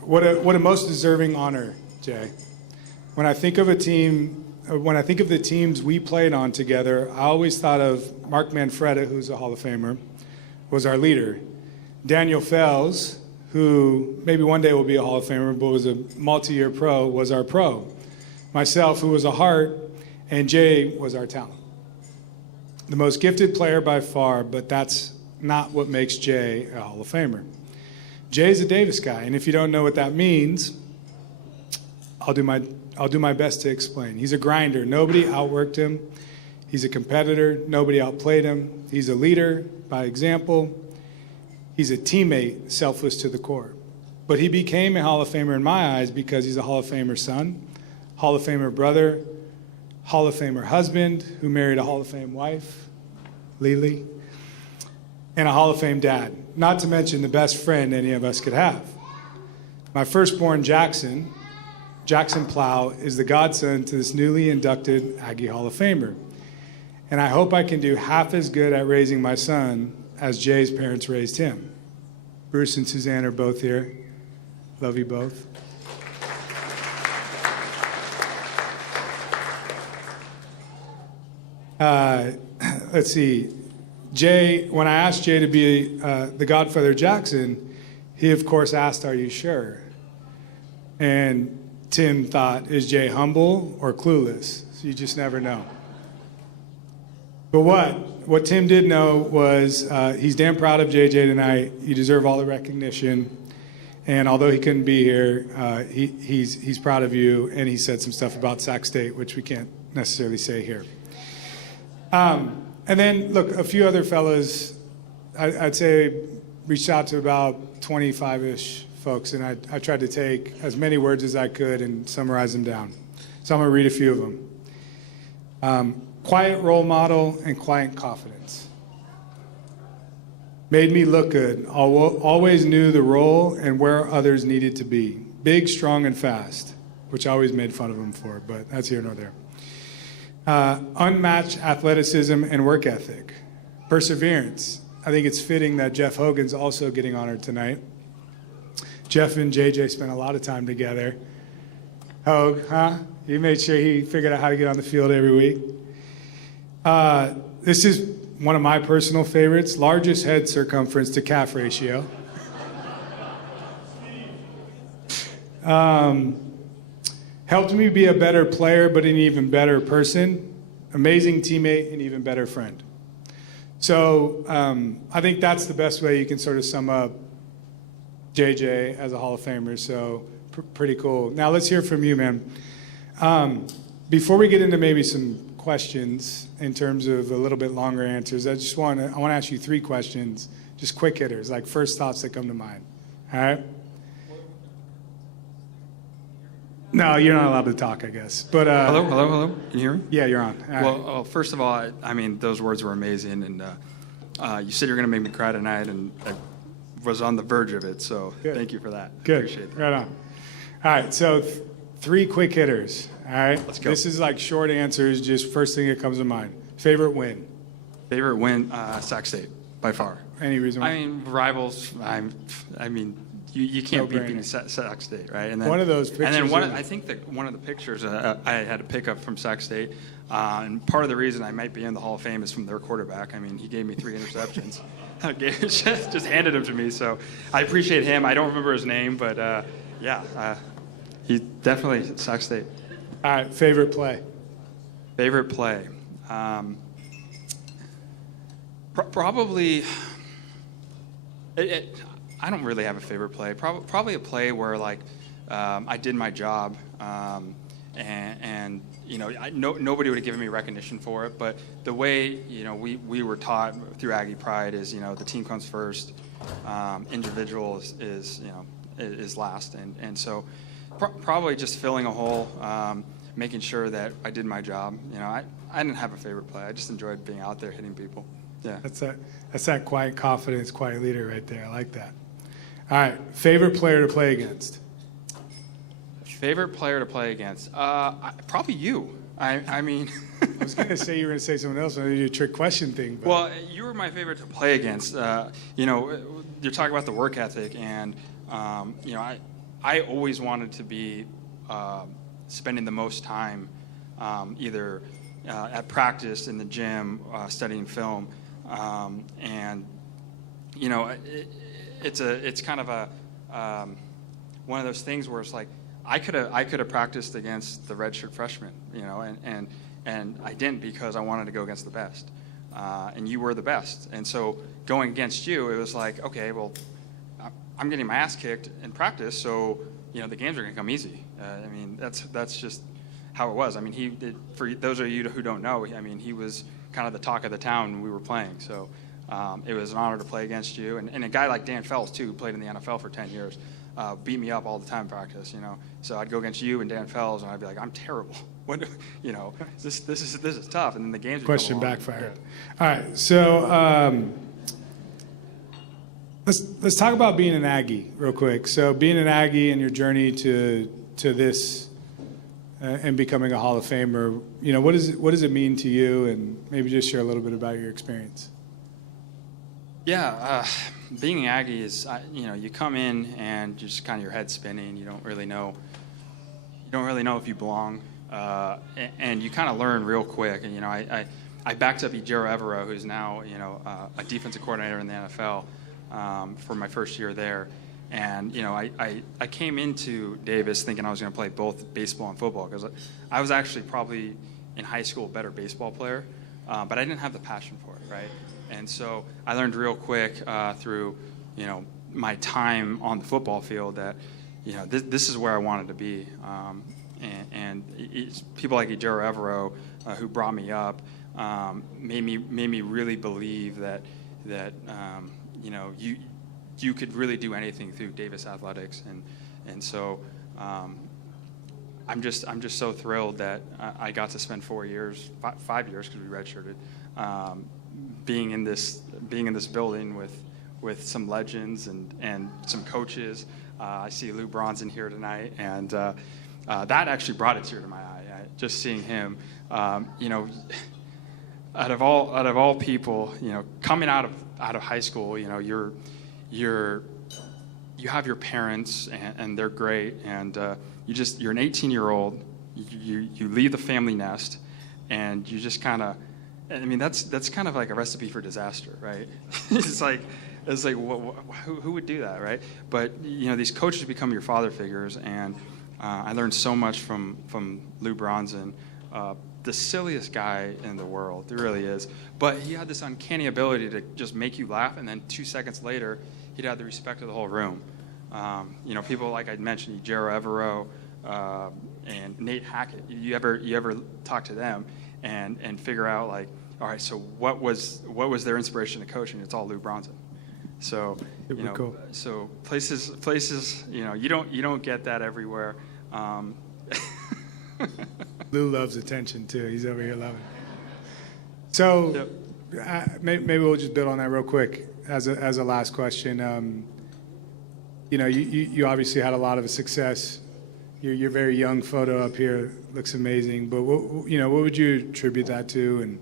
What a most deserving honor, Jay. When I think of the teams we played on together, I always thought of Mark Manfreda, who's a Hall of Famer, was our leader. Daniel Fels, who maybe one day will be a Hall of Famer, but was a multi-year pro, was our pro. Myself, who was a heart, and Jay was our talent. The most gifted player by far, but that's not what makes Jay a Hall of Famer. Jay's a Davis guy, and if you don't know what that means, I'll do my best to explain. He's a grinder. Nobody outworked him. He's a competitor. Nobody outplayed him. He's a leader by example. He's a teammate, selfless to the core. But he became a Hall of Famer in my eyes because he's a Hall of Famer son, Hall of Famer brother, Hall of Famer husband who married a Hall of Fame wife, Lily, and a Hall of Fame dad, not to mention the best friend any of us could have. My firstborn, Jackson Plow, is the godson to this newly inducted Aggie Hall of Famer. And I hope I can do half as good at raising my son as Jay's parents raised him. Bruce and Suzanne are both here. Love you both. Let's see. Jay, when I asked Jay to be the godfather of Jackson, he of course asked, "Are you sure?" And Tim thought, is Jay humble or clueless? So you just never know. But what Tim did know was he's damn proud of JJ tonight. You deserve all the recognition. And although he couldn't be here, he's proud of you. And he said some stuff about Sac State, which we can't necessarily say here. And then, look, a few other fellas, I'd say reached out to about 25-ish folks, and I tried to take as many words as I could and summarize them down. So I'm going to read a few of them. Quiet role model and quiet confidence. Made me look good. Always knew the role and where others needed to be. Big, strong, and fast, which I always made fun of him for, but that's here nor there. Unmatched athleticism and work ethic. Perseverance. I think it's fitting that Jeff Hogan's also getting honored tonight. Jeff and JJ spent a lot of time together. Hogue, huh? You made sure he figured out how to get on the field every week. This is one of my personal favorites. Largest head circumference to calf ratio. Helped me be a better player, but an even better person. Amazing teammate, and even better friend. So I think that's the best way you can sort of sum up JJ as a Hall of Famer. So pretty cool. Now let's hear from you, man. Before we get into maybe some questions in terms of a little bit longer answers, I want to ask you 3 questions, just quick hitters, like first thoughts that come to mind. All right? No, you're not allowed to talk, I guess. But Hello. Can you hear me? Yeah, you're on. Well, first of all, I mean, those words were amazing, and you said you're going to make me cry tonight, and I was on the verge of it. So Good. Thank you for that. Good. Appreciate that. Right on. All right. So 3 quick hitters. All right. Let's go. This is like short answers, just first thing that comes to mind. Favorite win? Favorite win, Sac State, by far. Any reason why? I mean, rivals, I mean, you can't beat No-brainer. beating Sac State, right? And then, One of those And then pictures of- I think that one of the pictures I had to pick up from Sac State, and part of the reason I might be in the Hall of Fame is from their quarterback. I mean, he gave me 3 interceptions. just handed them to me, so I appreciate him. I don't remember his name, but he definitely Sac State. All right, favorite play? Favorite play? Probably. I don't really have a favorite play. Probably a play where I did my job, and nobody would have given me recognition for it. But the way we were taught through Aggie Pride is the team comes first, individual is last, and so probably just filling a hole, making sure that I did my job. I didn't have a favorite play. I just enjoyed being out there hitting people. Yeah. That's that quiet confidence, quiet leader right there. I like that. All right, favorite player to play against? Favorite player to play against? Probably you. I mean. I was going to say you were going to say someone else. I did a trick question thing. But. Well, you were my favorite to play against. You're talking about the work ethic, and I always wanted to be spending the most time either at practice, in the gym, studying film, and it's kind of a one of those things where it's like I could have practiced against the redshirt freshman, and I didn't because I wanted to go against the best, and you were the best, and so going against you, it was like, okay, well, I'm getting my ass kicked in practice, so the games are going to come easy. I mean, that's just how it was. I mean, for those of you who don't know, I mean, he was kind of the talk of the town when we were playing. So it was an honor to play against you. And a guy like Dan Fells, too, who played in the NFL for 10 years, beat me up all the time in practice, So I'd go against you and Dan Fells, and I'd be like, I'm terrible. This is tough. And then the games would Question come along. backfired. All right, so let's talk about being an Aggie real quick. So being an Aggie and your journey to this and becoming a Hall of Famer, what does it mean to you? And maybe just share a little bit about your experience. Yeah, being an Aggie is, you come in and just kind of your head's spinning. You don't really know if you belong, and you kind of learn real quick. And I backed up Ejiro Evero, who's now a defensive coordinator in the NFL, for my first year there. And I came into Davis thinking I was going to play both baseball and football because I was actually probably in high school a better baseball player, but I didn't have the passion for it, right? And so I learned real quick through my time on the football field that this is where I wanted to be. And it's people like Ejiro Evero who brought me up made me really believe that you could really do anything through Davis athletics, and so I'm just so thrilled that I got to spend 5 years because we redshirted, being in this building with some legends and some coaches. I see Lou Bronson here tonight, and that actually brought a tear to my eye. Just seeing him, out of all people, coming out of high school, you have your parents and they're great, and you're an 18-year-old, you leave the family nest, and you just kind of, that's kind of like a recipe for disaster, right? it's like who would do that, right? But these coaches become your father figures, and I learned so much from Lou Bronson, the silliest guy in the world. He really is. But he had this uncanny ability to just make you laugh, and then 2 seconds later, he'd have the respect of the whole room. People like I mentioned, Ejiro Evero and Nate Hackett. You ever talk to them and figure out like, all right, so what was their inspiration to coaching? It's all Lou Bronson. So cool. So places you don't get that everywhere. Lou loves attention too. He's over here loving it. So maybe we'll just build on that real quick as a last question. You obviously had a lot of success your very young photo up here looks amazing. But what would you attribute that to, and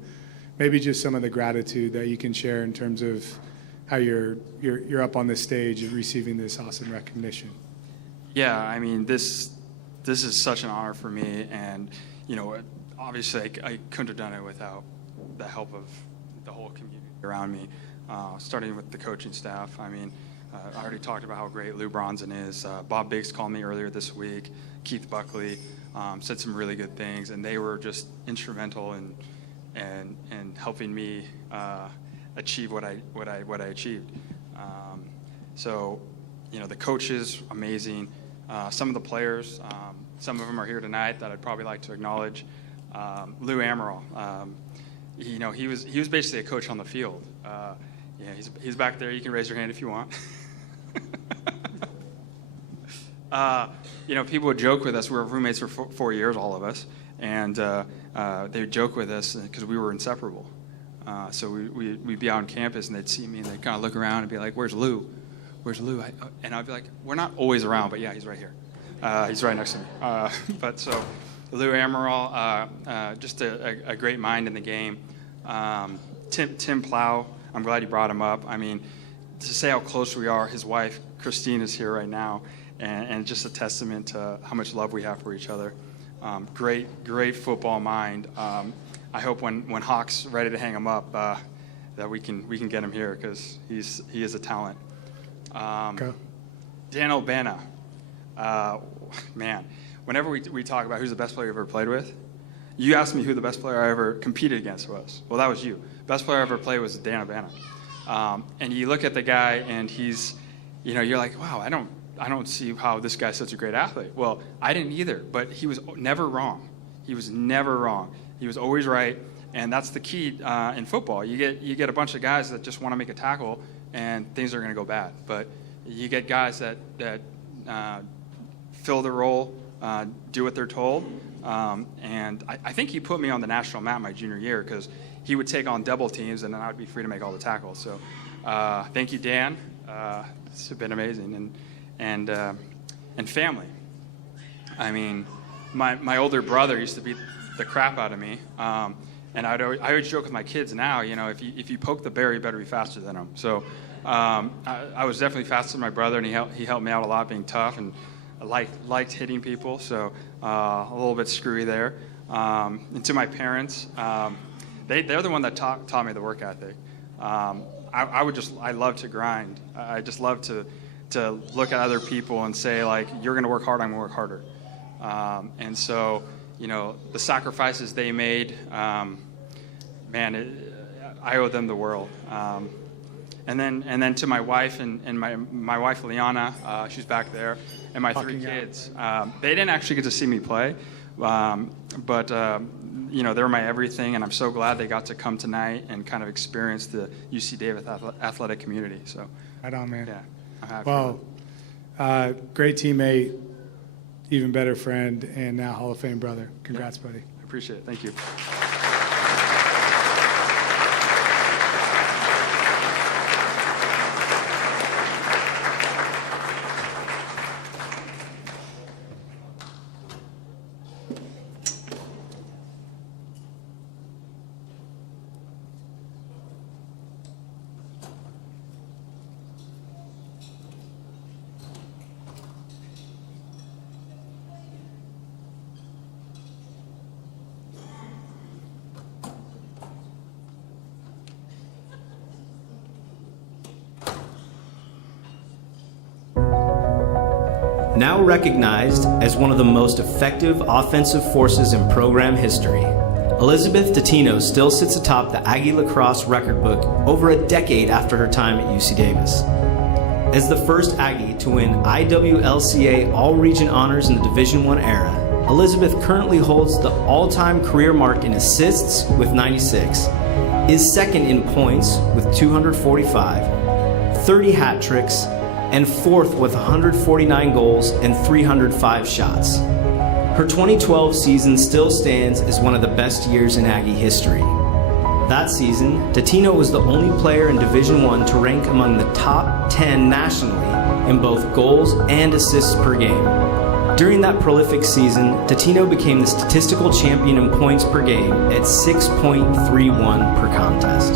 maybe just some of the gratitude that you can share in terms of how you're up on this stage and receiving this awesome recognition? Yeah, I mean, this is such an honor for me, and obviously I couldn't have done it without the help of the whole community around me, starting with the coaching staff. I mean, I already talked about how great Lou Bronson is. Bob Biggs called me earlier this week. Keith Buckley said some really good things, and they were just instrumental in helping me achieve what I achieved. So, the coaches, amazing. Some of the players, some of them are here tonight that I'd probably like to acknowledge. Lou Amaral, he was basically a coach on the field. He's back there. You can raise your hand if you want. People would joke with us. We were roommates for 4 years, all of us, and they would joke with us because we were inseparable. So we'd be out on campus, and they'd see me, and they'd kind of look around and be like, "Where's Lou? Where's Lou?" And I'd be like, "We're not always around, but yeah, he's right here. He's right next to me." But so Lou Amaral, just a great mind in the game. Tim Plow, I'm glad you brought him up. I mean, to say how close we are, his wife, Christine, is here right now, and just a testament to how much love we have for each other. Great football mind. I hope when Hawk's ready to hang him up, that we can get him here, because he is a talent. Dan Albana, man, whenever we talk about who's the best player you've ever played with, you asked me who the best player I ever competed against was. Well, that was you. Best player I ever played was Dan Albana. And you look at the guy, and he's, you're like, wow, I don't see how this guy's such a great athlete. Well, I didn't either, but he was never wrong. He was never wrong. He was always right, and that's the key in football. You get a bunch of guys that just want to make a tackle, and things are going to go bad. But you get guys that fill the role, do what they're told, and I think he put me on the national map my junior year, because he would take on double teams, and then I'd be free to make all the tackles. So thank you, Dan. It's been amazing. And family. I mean, my older brother used to beat the crap out of me, and I always joke with my kids now, if you poke the bear, you better be faster than him. So I was definitely faster than my brother, and he helped me out a lot, being tough, and I liked hitting people, so a little bit screwy there. And to my parents, they're the one that taught me the work ethic. I love to grind. I just love to look at other people and say, like, you're going to work hard, I'm going to work harder. And so, the sacrifices they made, man, I owe them the world. And then to my wife and my wife Liana, she's back there, and my three kids. They didn't actually get to see me play, but they're my everything, and I'm so glad they got to come tonight and kind of experience the UC Davis athletic community. So, right on, man. Yeah, I'm happy. Well, great teammate, even better friend, and now Hall of Fame brother. Congrats, buddy. I appreciate it. Thank you. Now recognized as one of the most effective offensive forces in program history, Elizabeth Datino still sits atop the Aggie Lacrosse record book over a decade after her time at UC Davis. As the first Aggie to win IWLCA All-Region honors in the Division I era, Elizabeth currently holds the all-time career mark in assists with 96, is second in points with 245, 30 hat tricks, and fourth with 149 goals and 305 shots. Her 2012 season still stands as one of the best years in Aggie history. That season, Datino was the only player in Division I to rank among the top 10 nationally in both goals and assists per game. During that prolific season, Datino became the statistical champion in points per game at 6.31 per contest.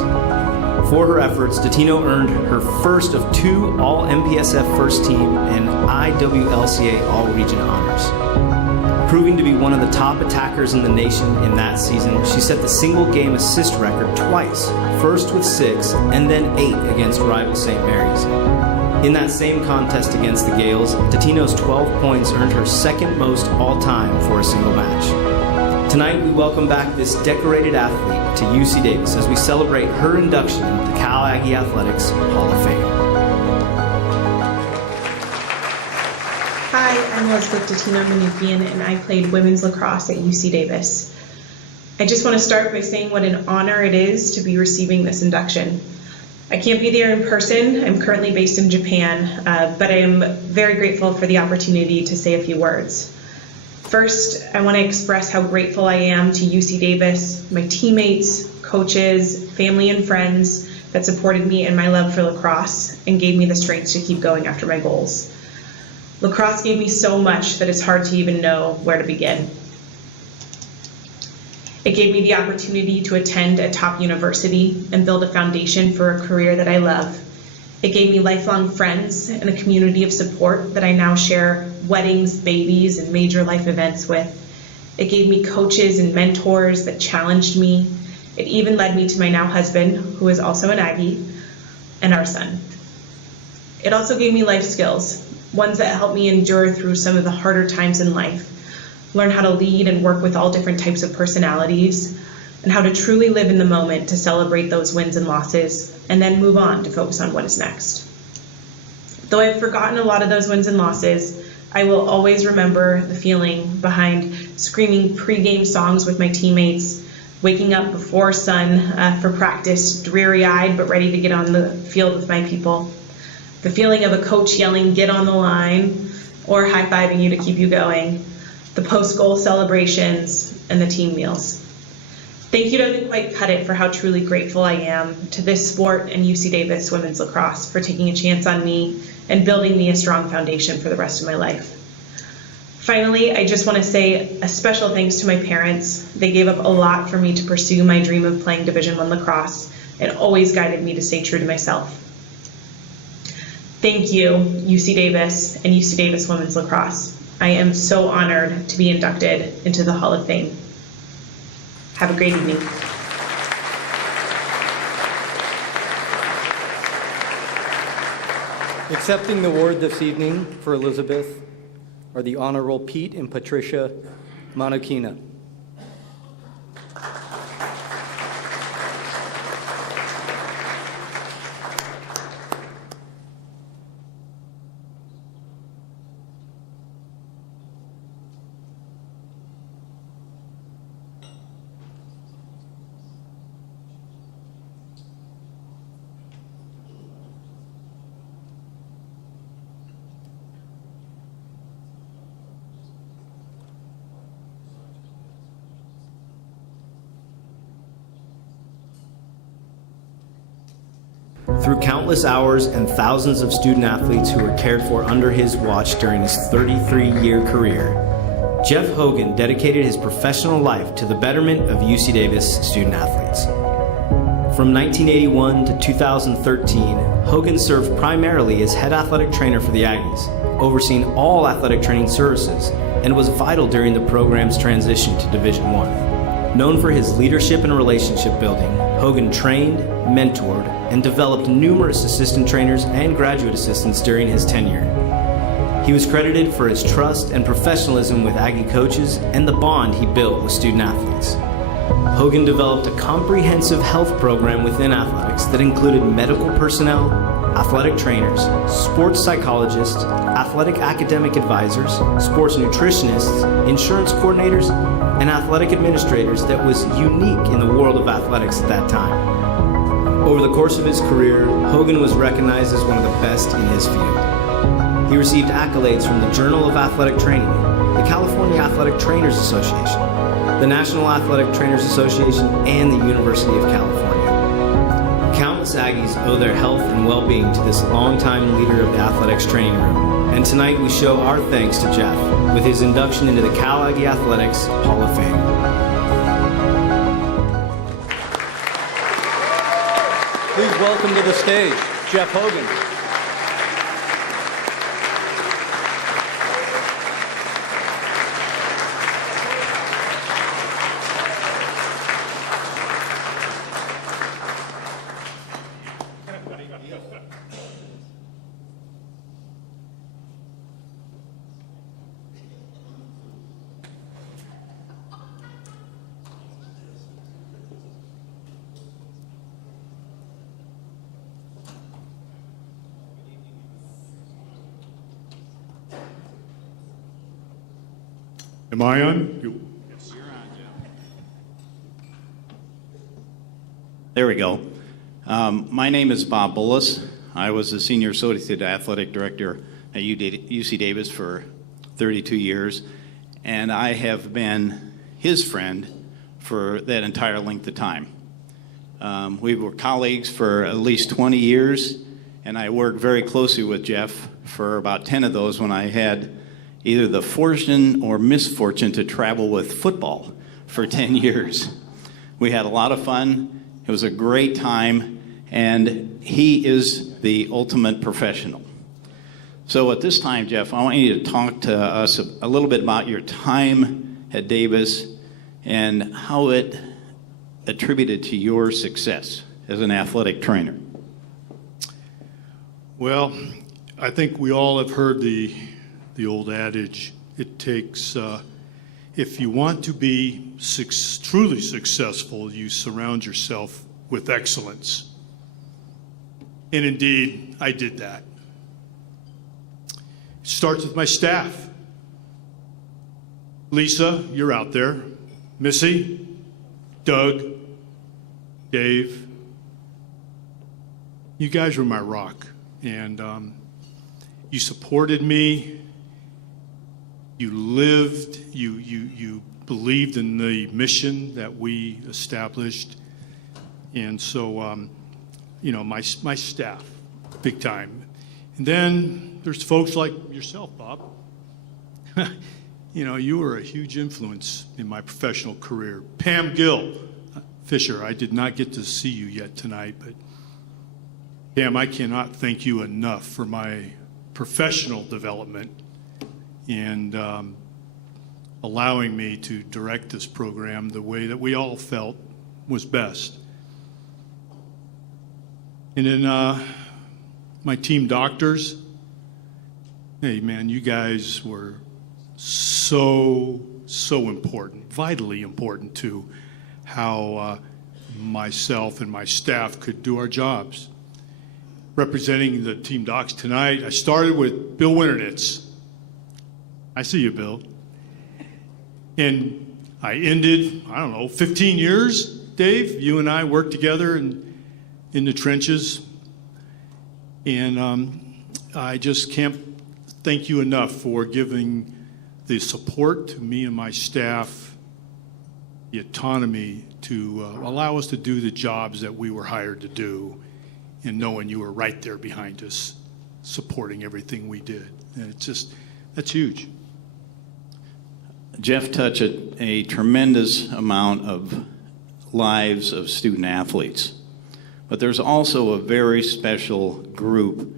For her efforts, Datino earned her first of 2 All-MPSF First Team and IWLCA All-Region honors. Proving to be one of the top attackers in the nation in that season, she set the single-game assist record twice, first with 6 and then 8 against rival St. Mary's. In that same contest against the Gales, Datino's 12 points earned her second most all-time for a single match. Tonight, we welcome back this decorated athlete to UC Davis as we celebrate her induction into the Cal Aggie Athletics Hall of Fame. Hi, I'm Elizabeth Datino-Manukian, and I played women's lacrosse at UC Davis. I just want to start by saying what an honor it is to be receiving this induction. I can't be there in person. I'm currently based in Japan, but I am very grateful for the opportunity to say a few words. First, I want to express how grateful I am to UC Davis, my teammates, coaches, family, and friends that supported me in my love for lacrosse and gave me the strength to keep going after my goals. Lacrosse gave me so much that it's hard to even know where to begin. It gave me the opportunity to attend a top university and build a foundation for a career that I love. It gave me lifelong friends and a community of support that I now share weddings, babies, and major life events with. It gave me coaches and mentors that challenged me. It even led me to my now husband, who is also an Aggie, and our son. It also gave me life skills, ones that helped me endure through some of the harder times in life, learn how to lead and work with all different types of personalities, and how to truly live in the moment to celebrate those wins and losses, and then move on to focus on what is next. Though I've forgotten a lot of those wins and losses, I will always remember the feeling behind screaming pre-game songs with my teammates, waking up before sun for practice, dreary-eyed but ready to get on the field with my people. The feeling of a coach yelling, "Get on the line," or high-fiving you to keep you going. The post-goal celebrations, and the team meals. Thank you doesn't quite cut it for how truly grateful I am to this sport and UC Davis women's lacrosse for taking a chance on me and building me a strong foundation for the rest of my life. Finally, I just want to say a special thanks to my parents. They gave up a lot for me to pursue my dream of playing Division I lacrosse and always guided me to stay true to myself. Thank you, UC Davis and UC Davis women's lacrosse. I am so honored to be inducted into the Hall of Fame. Have a great evening. Accepting the award this evening for Elizabeth are the Honorable Pete and Patricia Manukina. Through countless hours and thousands of student athletes who were cared for under his watch during his 33-year career, Jeff Hogan dedicated his professional life to the betterment of UC Davis student athletes. From 1981 to 2013, Hogan served primarily as head athletic trainer for the Aggies, overseeing all athletic training services, and was vital during the program's transition to Division I. Known for his leadership and relationship building, Hogan trained, mentored, and developed numerous assistant trainers and graduate assistants during his tenure. He was credited for his trust and professionalism with Aggie coaches and the bond he built with student athletes. Hogan developed a comprehensive health program within athletics that included medical personnel, athletic trainers, sports psychologists, athletic academic advisors, sports nutritionists, insurance coordinators, and athletic administrators that was unique in the world of athletics at that time. Over the course of his career, Hogan was recognized as one of the best in his field. He received accolades from the Journal of Athletic Training, the California Athletic Trainers Association, the National Athletic Trainers Association, and the University of California. Countless Aggies owe their health and well-being to this longtime leader of the athletics training room. And tonight we show our thanks to Jeff with his induction into the Cal Aggie Athletics Hall of Fame. Please welcome to the stage, Jeff Hogan. Am I on? Yes. You're on, Jeff. There we go. My name is Bob Bullis. I was the Senior Associate Athletic Director at UC Davis for 32 years, and I have been his friend for that entire length of time. We were colleagues for at least 20 years, and I worked very closely with Jeff for about 10 of those when I had either the fortune or misfortune to travel with football for 10 years. We had a lot of fun. It was a great time, and he is the ultimate professional. So at this time, Jeff, I want you to talk to us a little bit about your time at Davis and how it attributed to your success as an athletic trainer. Well, I think we all have heard the old adage, it takes, if you want to be truly successful, you surround yourself with excellence. And indeed, I did that. It starts with my staff. Lisa, you're out there. Missy, Doug, Dave. You guys were my rock. And you supported me. You lived, you believed in the mission that we established. And so, my staff, big time. And then there's folks like yourself, Bob. You were a huge influence in my professional career. Pam Gill, Fisher, I did not get to see you yet tonight, but Pam, I cannot thank you enough for my professional development and allowing me to direct this program the way that we all felt was best. And then my team doctors, hey man, you guys were so important, vitally important to how myself and my staff could do our jobs. Representing the team docs tonight, I started with Bill Winternitz. I see you, Bill. And I ended, 15 years, Dave. You and I worked together in the trenches. And I just can't thank you enough for giving the support to me and my staff, the autonomy to allow us to do the jobs that we were hired to do, and knowing you were right there behind us, supporting everything we did. And that's huge. Jeff touched a tremendous amount of lives of student athletes, but there's also a very special group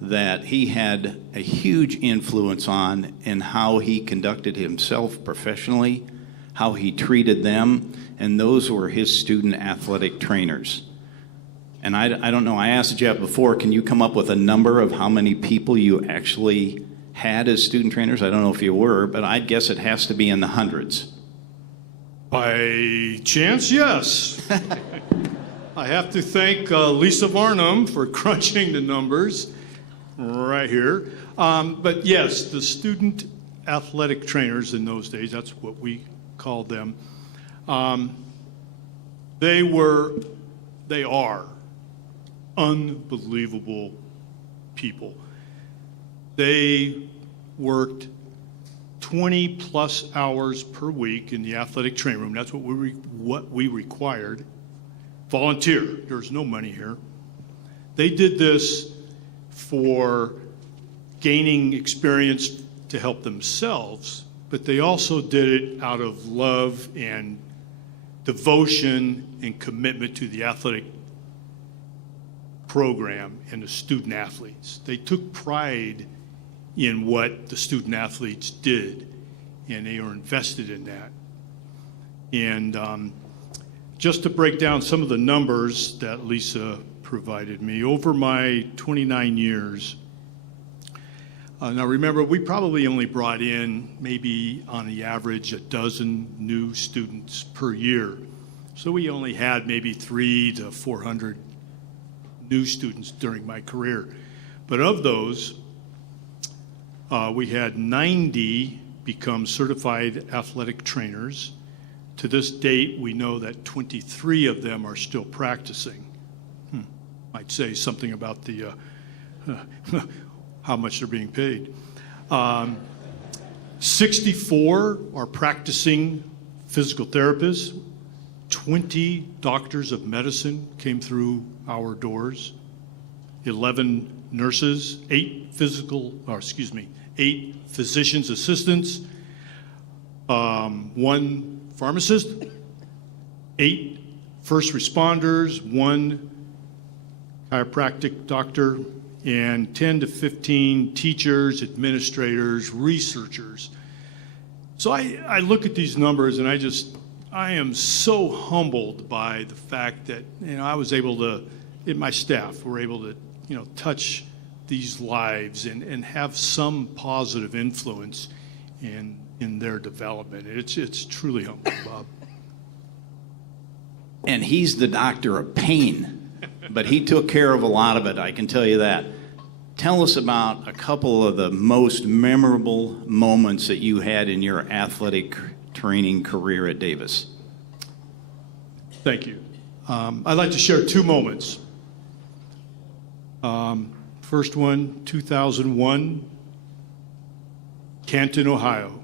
that he had a huge influence on in how he conducted himself professionally, how he treated them, and those were his student athletic trainers. And I don't know, I asked Jeff before, can you come up with a number of how many people you actually had as student trainers? I don't know if you were, but I'd guess it has to be in the hundreds. By chance, yes. I have to thank Lisa Varnum for crunching the numbers right here. But yes, the student athletic trainers in those days, that's what we called them, they are unbelievable people. They worked 20 plus hours per week in the athletic training room. That's what we required. volunteer. There's no money here. They did this for gaining experience to help themselves, but they also did it out of love and devotion and commitment to the athletic program and the student athletes. They took pride in what the student athletes did, and they are invested in that. And just to break down some of the numbers that Lisa provided me, over my 29 years, now remember, we probably only brought in maybe on the average a dozen new students per year. So we only had maybe 300 to 400 new students during my career. But of those, we had 90 become certified athletic trainers. To this date, we know that 23 of them are still practicing. Might say something about the how much they're being paid. 64 are practicing physical therapists. 20 doctors of medicine came through our doors. 11 nurses, 8 physicians assistants, 1 pharmacist, 8 first responders, 1 chiropractic doctor, and 10 to 15 teachers, administrators, researchers. So I look at these numbers and I am so humbled by the fact that, I was able to, and my staff were able to, touch these lives and have some positive influence in their development. It's truly humbling, Bob. And he's the doctor of pain, but he took care of a lot of it, I can tell you that. Tell us about a couple of the most memorable moments that you had in your athletic training career at Davis. Thank you. I'd like to share 2 moments. First one, 2001, Canton, Ohio.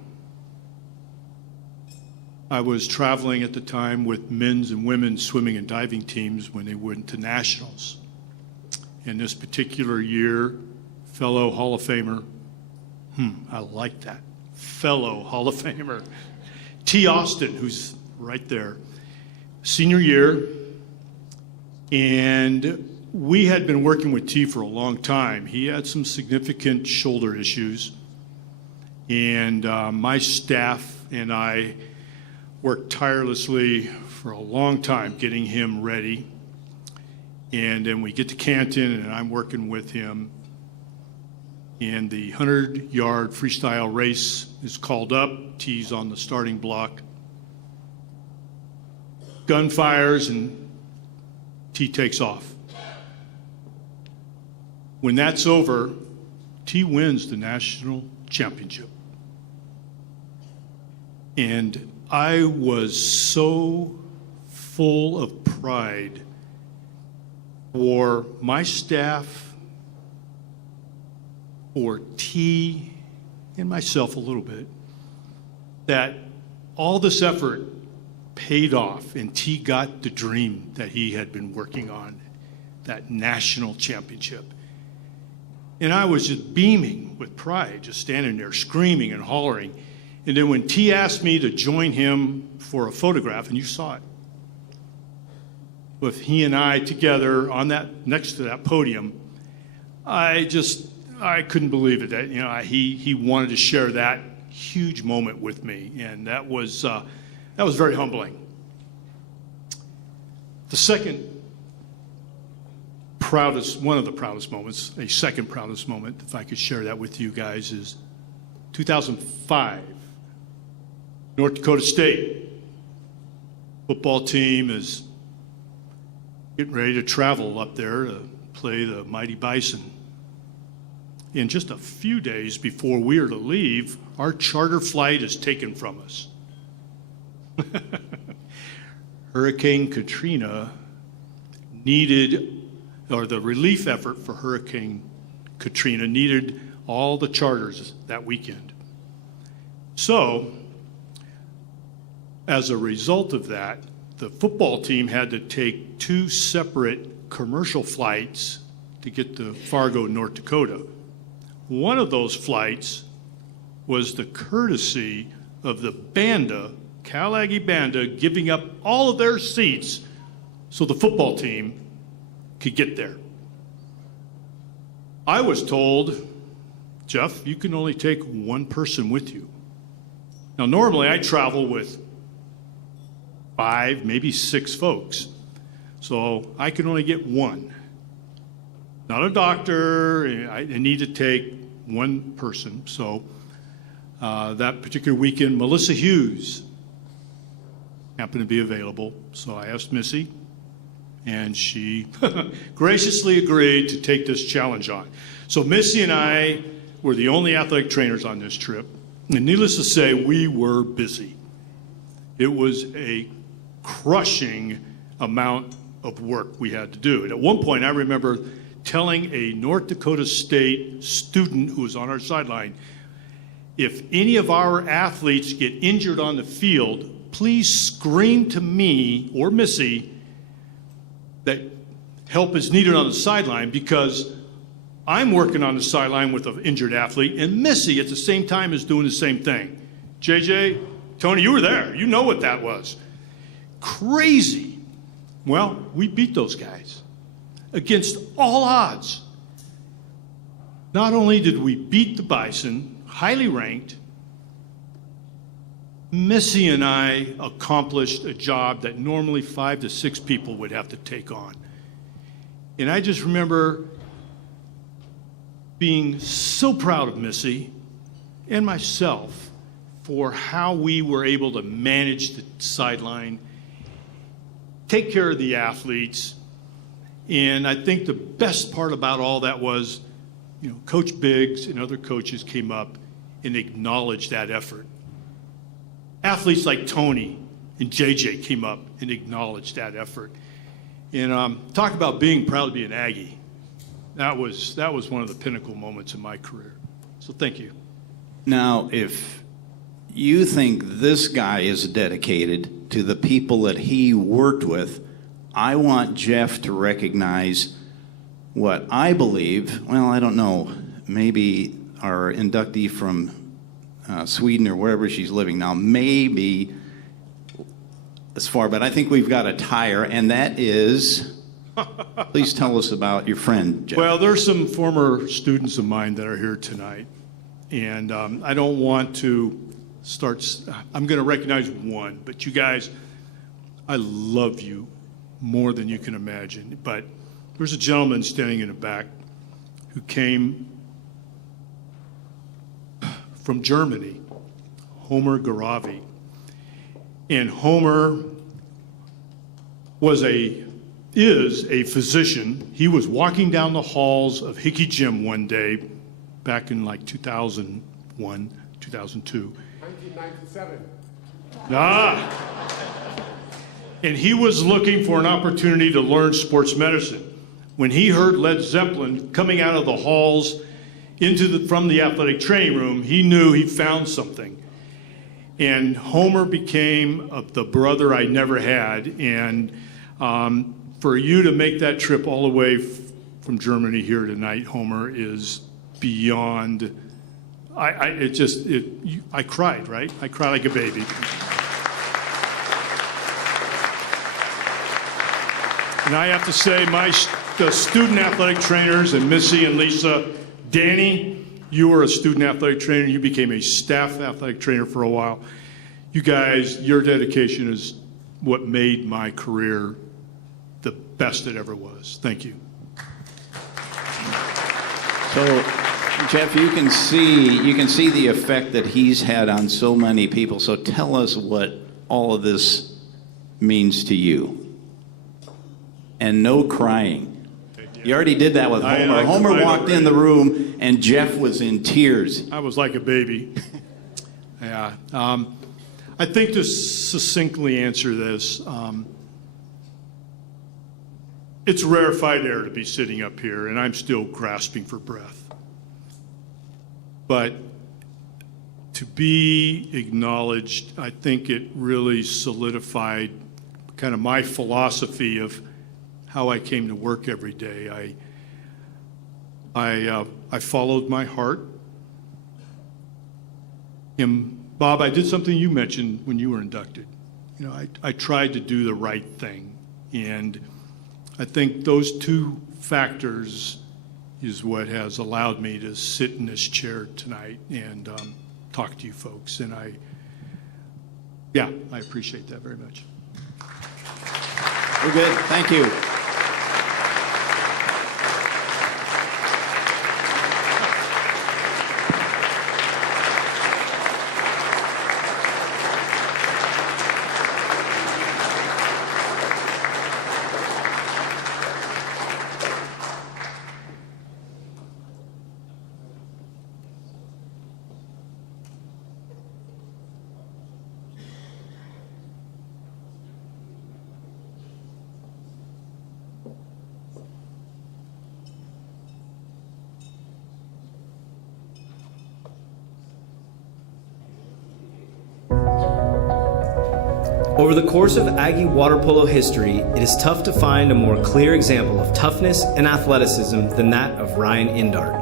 I was traveling at the time with men's and women's swimming and diving teams when they went to nationals. In this particular year, fellow Hall of Famer, I like that, fellow Hall of Famer, T. Austin, who's right there, senior year, and we had been working with T for a long time. He had some significant shoulder issues, and my staff and I worked tirelessly for a long time getting him ready. And then we get to Canton, and I'm working with him. And the 100-yard freestyle race is called up. T's on the starting block. Gun fires, and T takes off. When that's over, T wins the national championship. And I was so full of pride for my staff, for T, and myself a little bit, that all this effort paid off and T got the dream that he had been working on, that national championship. And I was just beaming with pride, just standing there screaming and hollering. And then when T asked me to join him for a photograph, and you saw it, with he and I together on that, next to that podium, I couldn't believe it. That he wanted to share that huge moment with me, and that was very humbling. The second one of the proudest moments, a second proudest moment, if I could share that with you guys, is 2005, North Dakota State football team is getting ready to travel up there to play the Mighty Bison. And just a few days before we are to leave, our charter flight is taken from us. Hurricane Katrina the relief effort for Hurricane Katrina needed all the charters that weekend. So, as a result of that, the football team had to take 2 separate commercial flights to get to Fargo, North Dakota. One of those flights was the courtesy of the Banda, Cal Aggie Banda, giving up all of their seats so the football team could get there. I was told, Jeff, you can only take 1 person with you. Now, normally I travel with 5, maybe 6 folks. So I can only get 1. Not a doctor, I need to take 1 person. So that particular weekend, Melissa Hughes happened to be available. So I asked Missy, and she graciously agreed to take this challenge on. So Missy and I were the only athletic trainers on this trip. And needless to say, we were busy. It was a crushing amount of work we had to do. And at one point, I remember telling a North Dakota State student who was on our sideline, if any of our athletes get injured on the field, please scream to me or Missy that help is needed on the sideline, because I'm working on the sideline with an injured athlete, and Missy at the same time is doing the same thing. JJ, Tony, you were there. You know what that was. Crazy. Well, we beat those guys against all odds. Not only did we beat the Bison, highly ranked, Missy and I accomplished a job that normally 5 to 6 people would have to take on. And I just remember being so proud of Missy and myself for how we were able to manage the sideline, take care of the athletes. And I think the best part about all that was, Coach Biggs and other coaches came up and acknowledged that effort. Athletes like Tony and JJ came up and acknowledged that effort. And talk about being proud to be an Aggie. That was one of the pinnacle moments in my career. So thank you. Now, if you think this guy is dedicated to the people that he worked with, I want Jeff to recognize what I believe, well, I don't know, maybe our inductee from Sweden or wherever she's living now, maybe as far, but I think we've got a tire, and that is, please tell us about your friend, Jeff. Well, there's some former students of mine that are here tonight, and I don't want to I'm going to recognize one, but you guys, I love you more than you can imagine. But there's a gentleman standing in the back who came from Germany, Homer Garavi. And Homer is a physician. He was walking down the halls of Hickey Gym one day back in like 2001, 2002. 1997. And he was looking for an opportunity to learn sports medicine. When he heard Led Zeppelin coming out of the halls from the athletic training room, he knew he found something. And Homer became the brother I never had. And for you to make that trip all the way from Germany here tonight, Homer, is beyond. I cried, right? I cried like a baby. And I have to say, the student athletic trainers, and Missy and Lisa, Danny, you were a student athletic trainer. You became a staff athletic trainer for a while. You guys, your dedication is what made my career the best it ever was. Thank you. So, Jeff, you can see the effect that he's had on so many people. So tell us what all of this means to you. And no crying. You already did that with Homer. Homer walked in the room and Jeff was in tears. I was like a baby. Yeah. I think to succinctly answer this, it's rarefied air to be sitting up here, and I'm still grasping for breath. But to be acknowledged, I think it really solidified kind of my philosophy of how I came to work every day. I followed my heart. And Bob, I did something you mentioned when you were inducted. You know, I tried to do the right thing. And I think those two factors is what has allowed me to sit in this chair tonight and talk to you folks. And I appreciate that very much. We're good. Thank you. Over the course of Aggie water polo history, it is tough to find a more clear example of toughness and athleticism than that of Ryan Indart.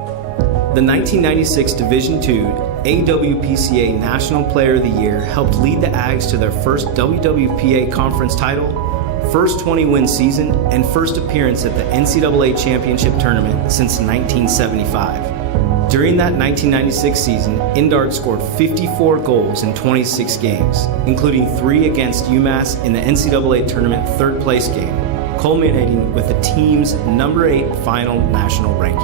The 1996 Division II AWPCA National Player of the Year helped lead the Ags to their first WWPA conference title, first 20-win season, and first appearance at the NCAA Championship Tournament since 1975. During that 1996 season, Indart scored 54 goals in 26 games, including 3 against UMass in the NCAA Tournament third place game, culminating with the team's number 8 final national ranking.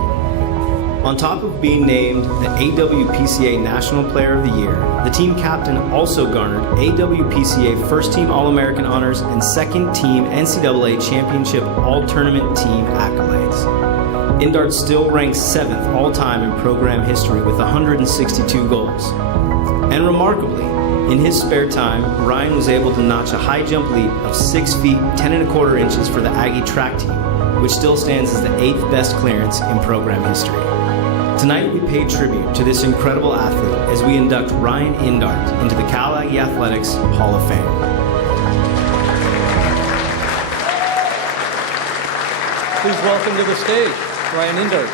On top of being named the AWPCA National Player of the Year, the team captain also garnered AWPCA First Team All-American honors and Second Team NCAA Championship All-Tournament Team accolades. Indart still ranks 7th all-time in program history with 162 goals. And remarkably, in his spare time, Ryan was able to notch a high jump leap of 6 feet 10 1/4 inches for the Aggie track team, which still stands as the 8th best clearance in program history. Tonight we pay tribute to this incredible athlete as we induct Ryan Indart into the Cal Aggie Athletics Hall of Fame. Please welcome to the stage, Ryan Indart.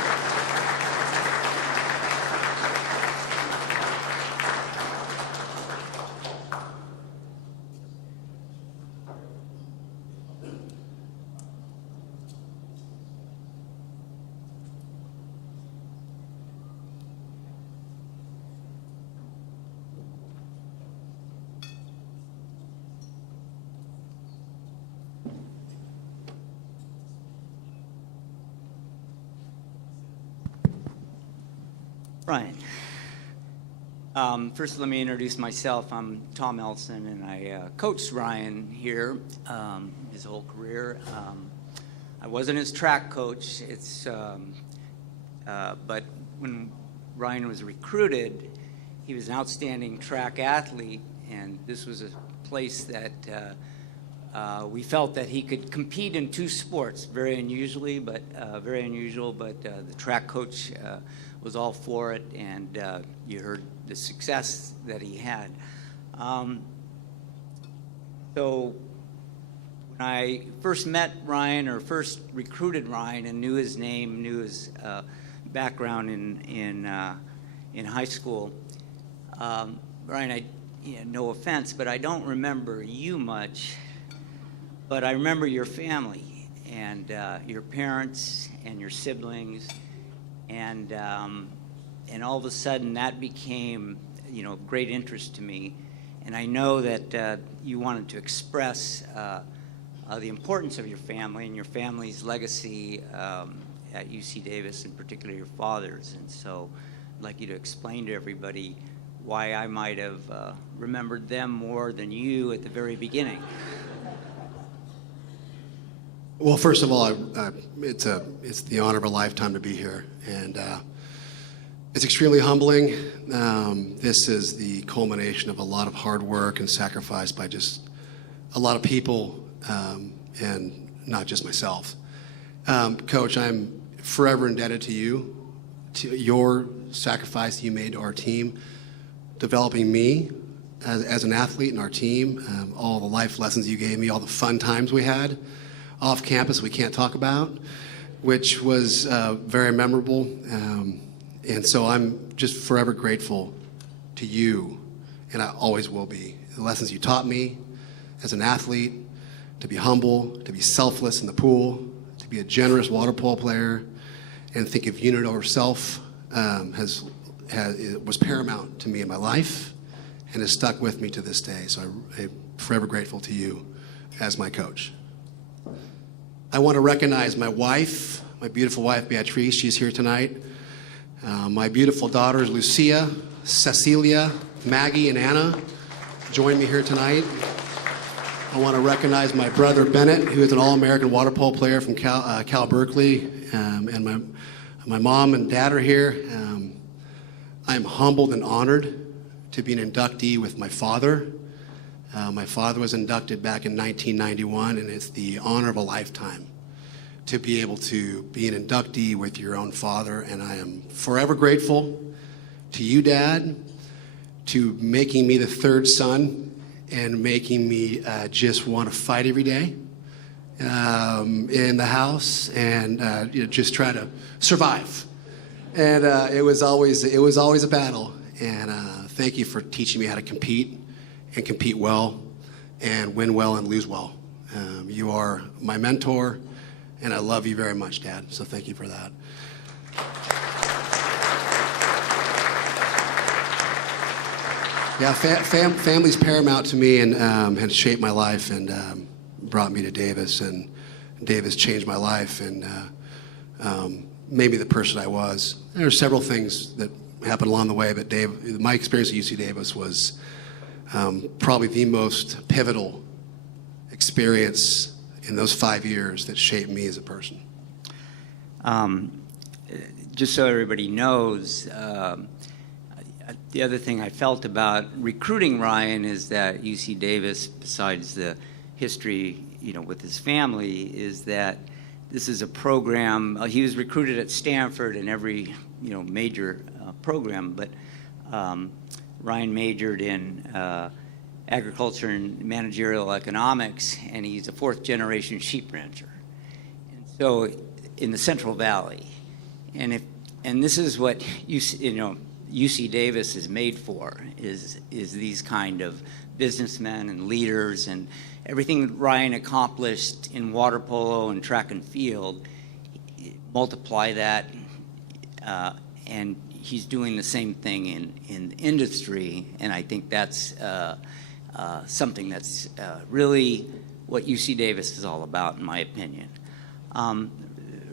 Ryan. First, let me introduce myself. I'm Tom Elson, and I coached Ryan here his whole career. I wasn't his track coach. But when Ryan was recruited, he was an outstanding track athlete, and this was a place that we felt that he could compete in 2 sports. Very unusual, but the track coach was all for it, and you heard the success that he had. So when I first met Ryan, or first recruited Ryan and knew his name, knew his background in high school, Ryan, no offense, but I don't remember you much, but I remember your family and your parents and your siblings. And all of a sudden, that became, great interest to me. And I know that you wanted to express the importance of your family and your family's legacy at UC Davis, in particular your father's. And so I'd like you to explain to everybody why I might have remembered them more than you at the very beginning. Well, first of all, it's the honor of a lifetime to be here, and it's extremely humbling. This is the culmination of a lot of hard work and sacrifice by just a lot of people, and not just myself. Coach, I'm forever indebted to you, to your sacrifice you made to our team, developing me as an athlete in our team, all the life lessons you gave me, all the fun times we had off campus we can't talk about, which was very memorable. And so I'm just forever grateful to you, and I always will be. The lessons you taught me as an athlete, to be humble, to be selfless in the pool, to be a generous water polo player, and think of unit over self was paramount to me in my life and has stuck with me to this day. So I'm forever grateful to you as my coach. I want to recognize my wife, my beautiful wife, Beatrice. She's here tonight. My beautiful daughters, Lucia, Cecilia, Maggie, and Anna, join me here tonight. I want to recognize my brother, Bennett, who is an All-American water polo player from Cal Berkeley, and my mom and dad are here. I am humbled and honored to be an inductee with my father. My father was inducted back in 1991, and it's the honor of a lifetime to be able to be an inductee with your own father. And I am forever grateful to you, Dad, to making me the third son and making me just want to fight every day in the house and just try to survive. And it was always a battle. And thank you for teaching me how to compete and compete well and win well and lose well. You are my mentor, and I love you very much, Dad. So thank you for that. Yeah, family's paramount to me and has shaped my life and brought me to Davis. And Davis changed my life and made me the person I was. There are several things that happened along the way, but my experience at UC Davis was probably the most pivotal experience in those 5 years that shaped me as a person. Just so everybody knows, the other thing I felt about recruiting Ryan is that UC Davis, besides the history, with his family, is that this is a program. He was recruited at Stanford and every, major program, but Ryan majored in agriculture and managerial economics, and he's a fourth-generation sheep rancher. And so, in the Central Valley, and this is what UC Davis is made for, is these kind of businessmen and leaders, and everything that Ryan accomplished in water polo and track and field, multiply that, and he's doing the same thing in industry, and I think that's something that's really what UC Davis is all about, in my opinion.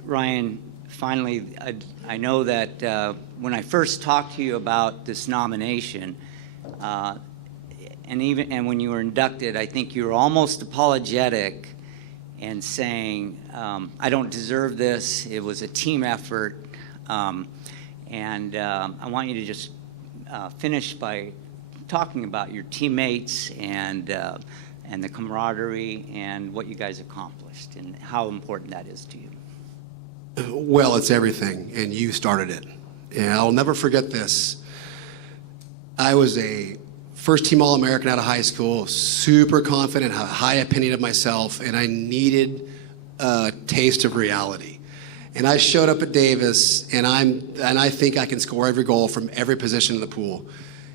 Ryan, finally, I know that when I first talked to you about this nomination, and when you were inducted, I think you were almost apologetic and saying, I don't deserve this, it was a team effort, and I want you to just finish by talking about your teammates and the camaraderie and what you guys accomplished and how important that is to you. Well, it's everything, and you started it. And I'll never forget this. I was a first-team All-American out of high school, super confident, had a high opinion of myself, and I needed a taste of reality. And I showed up at Davis, and I think I can score every goal from every position in the pool.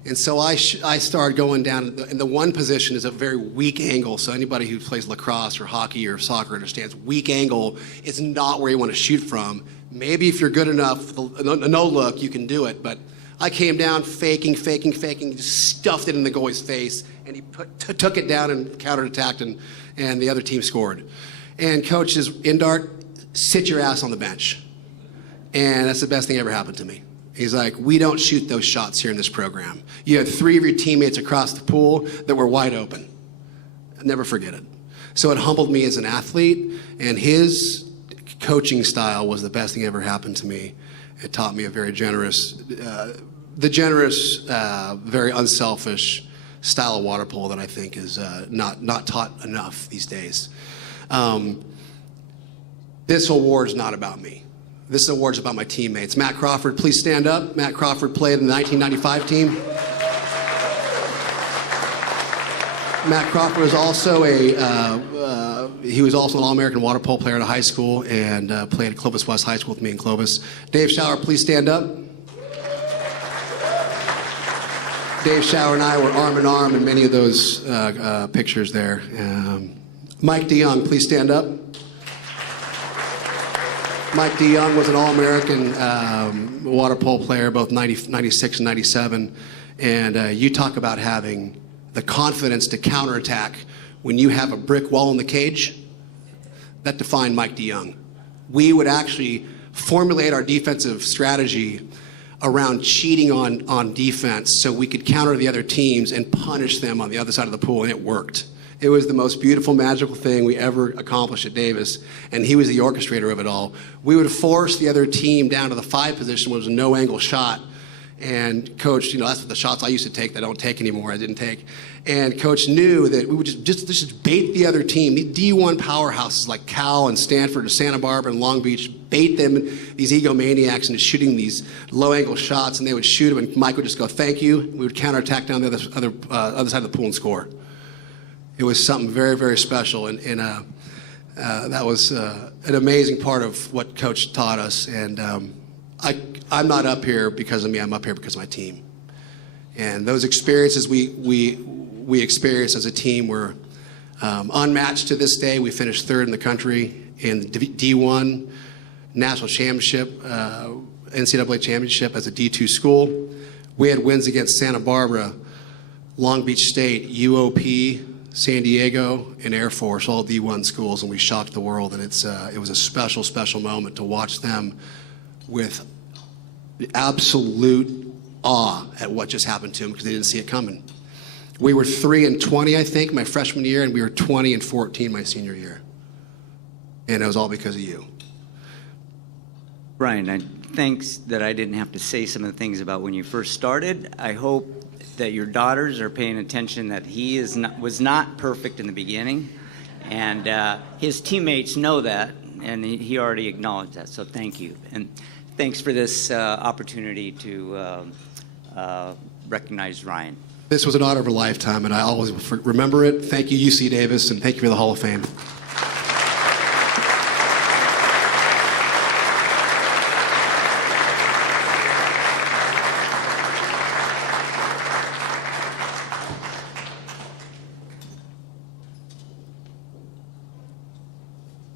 And so I started going down, and the one position is a very weak angle, so anybody who plays lacrosse or hockey or soccer understands weak angle is not where you want to shoot from. Maybe if you're good enough, no look, you can do it, but I came down faking, just stuffed it in the goalie's face, and he took it down and counterattacked, and the other team scored. And coach is, Indart, sit your ass on the bench. And that's the best thing ever happened to me. He's like, we don't shoot those shots here in this program. You had 3 of your teammates across the pool that were wide open. I'll never forget it. So it humbled me as an athlete, and his coaching style was the best thing ever happened to me. It taught me a very generous, very unselfish style of water polo that I think is not taught enough these days. This award is not about me. This award is about my teammates. Matt Crawford, please stand up. Matt Crawford played in the 1995 team. Matt Crawford was also he was also an All-American water polo player at a high school and played at Clovis West High School with me in Clovis. Dave Schauer, please stand up. Dave Schauer and I were arm in arm in many of those pictures there. Mike DeYoung, please stand up. Mike DeYoung was an All-American water polo player, both 96 and 97. And you talk about having the confidence to counterattack when you have a brick wall in the cage. That defined Mike DeYoung. We would actually formulate our defensive strategy around cheating on defense so we could counter the other teams and punish them on the other side of the pool, and it worked. It was the most beautiful, magical thing we ever accomplished at Davis, and he was the orchestrator of it all. We would force the other team down to the 5 position, which was a no-angle shot, and Coach, that's what the shots I used to take that I don't take anymore, I didn't take. And Coach knew that we would just bait the other team. The D1 powerhouses like Cal and Stanford and Santa Barbara and Long Beach, bait them, these egomaniacs, into shooting these low-angle shots, and they would shoot them, and Mike would just go, thank you. We would counterattack down the other side of the pool and score. It was something very, very special, and that was an amazing part of what Coach taught us. And I'm not up here because of me. I'm up here because of my team. And those experiences we experienced as a team were unmatched to this day. We finished 3rd in the country in the D1 National Championship, NCAA Championship as a D2 school. We had wins against Santa Barbara, Long Beach State, UOP, San Diego, and Air Force, all D1 schools, and we shocked the world. And it was a special, special moment to watch them with absolute awe at what just happened to them because they didn't see it coming. We were 3-20, I think, my freshman year, and we were 20-14 my senior year. And it was all because of you. Brian, thanks that I didn't have to say some of the things about when you first started. I hope that your daughters are paying attention that he was not perfect in the beginning, and his teammates know that, and he already acknowledged that, so thank you. And thanks for this opportunity to recognize Ryan. This was an honor of a lifetime, and I always remember it. Thank you, UC Davis, and thank you for the Hall of Fame.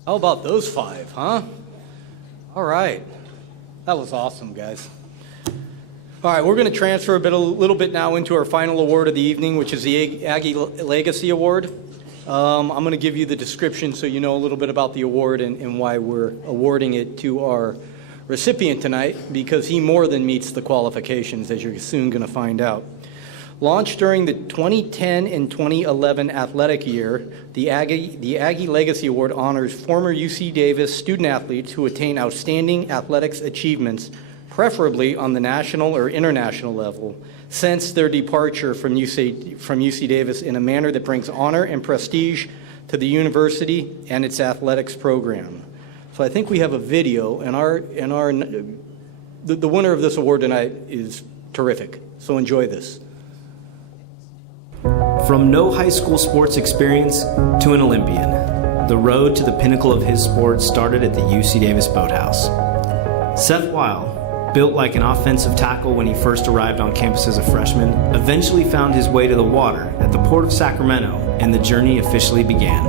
How about those 5, huh? All right. That was awesome, guys. All right, we're going to transfer a little bit now into our final award of the evening, which is the Aggie Legacy Award. I'm going to give you the description so you know a little bit about the award and why we're awarding it to our recipient tonight, because he more than meets the qualifications, as you're soon going to find out. Launched during the 2010 and 2011 athletic year, the Aggie Legacy Award honors former UC Davis student athletes who attain outstanding athletics achievements, preferably on the national or international level, since their departure from UC Davis in a manner that brings honor and prestige to the university and its athletics program. So I think we have a video, and the winner of this award tonight is terrific. So enjoy this. From no high school sports experience to an Olympian, the road to the pinnacle of his sport started at the UC Davis Boathouse. Seth Weil, built like an offensive tackle when he first arrived on campus as a freshman, eventually found his way to the water at the Port of Sacramento, and the journey officially began.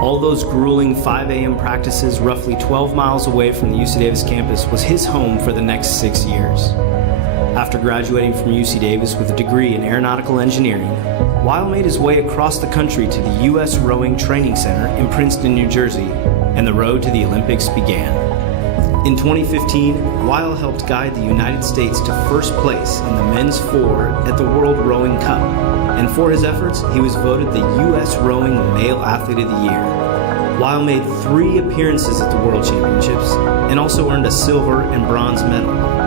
All those grueling 5 a.m. practices roughly 12 miles away from the UC Davis campus was his home for the next 6 years. After graduating from UC Davis with a degree in aeronautical engineering, Weil made his way across the country to the U.S. Rowing Training Center in Princeton, New Jersey, and the road to the Olympics began. In 2015, Weil helped guide the United States to first place in the men's 4 at the World Rowing Cup, and for his efforts, he was voted the U.S. Rowing Male Athlete of the Year. Weil made 3 appearances at the World Championships and also earned a silver and bronze medal.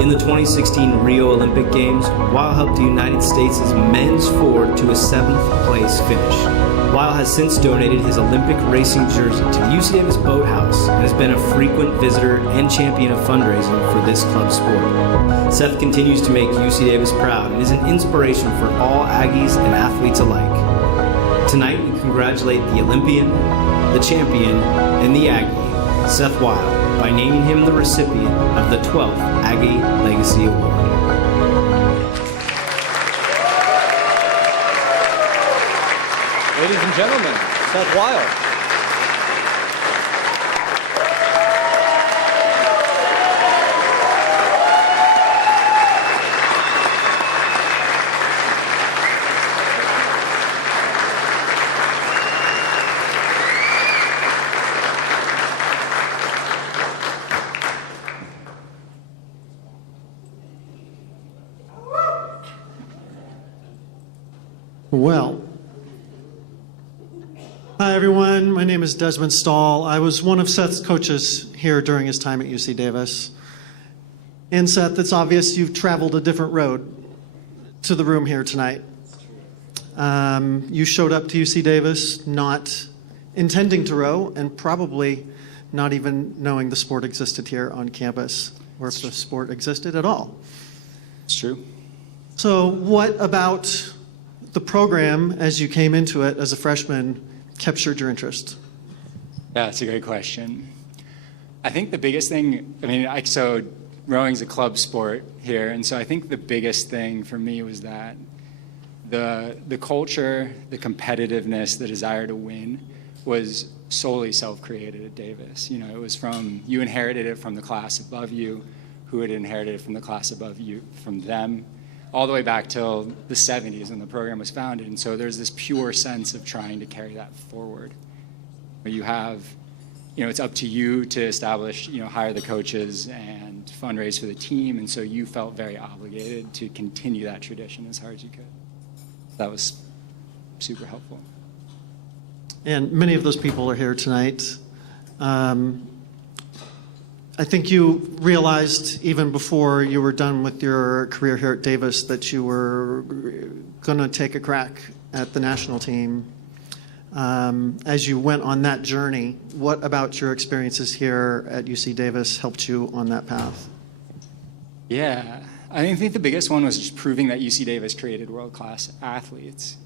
In the 2016 Rio Olympic Games, Weil helped the United States' men's 4 to a 7th place finish. Weil has since donated his Olympic racing jersey to the UC Davis Boathouse and has been a frequent visitor and champion of fundraising for this club sport. Seth continues to make UC Davis proud and is an inspiration for all Aggies and athletes alike. Tonight, we congratulate the Olympian, the champion, and the Aggie, Seth Weil, by naming him the recipient of the 12th Aggie Legacy Award. Ladies and gentlemen, Seth Weil. Well, hi everyone. My name is Desmond Stahl. I was one of Seth's coaches here during his time at UC Davis. And Seth, it's obvious you've traveled a different road to the room here tonight. You showed up to UC Davis not intending to row and probably not even knowing the sport existed here on campus, or if the sport existed at all. It's true. So what about the program, as you came into it as a freshman, captured your interest? Yeah, that's a great question. I think the biggest thing, so rowing's a club sport here, and so I think the biggest thing for me was that the culture, the competitiveness, the desire to win was solely self-created at Davis. You know, it was you inherited it from the class above you, who had inherited it from the class above you, from them, all the way back till the 70s when the program was founded. And so there's this pure sense of trying to carry that forward. You have, it's up to you to establish, hire the coaches and fundraise for the team. And so you felt very obligated to continue that tradition as hard as you could. That was super helpful. And many of those people are here tonight. I think you realized even before you were done with your career here at Davis that you were going to take a crack at the national team. As you went on that journey, what about your experiences here at UC Davis helped you on that path? Yeah, I think the biggest one was just proving that UC Davis created world-class athletes.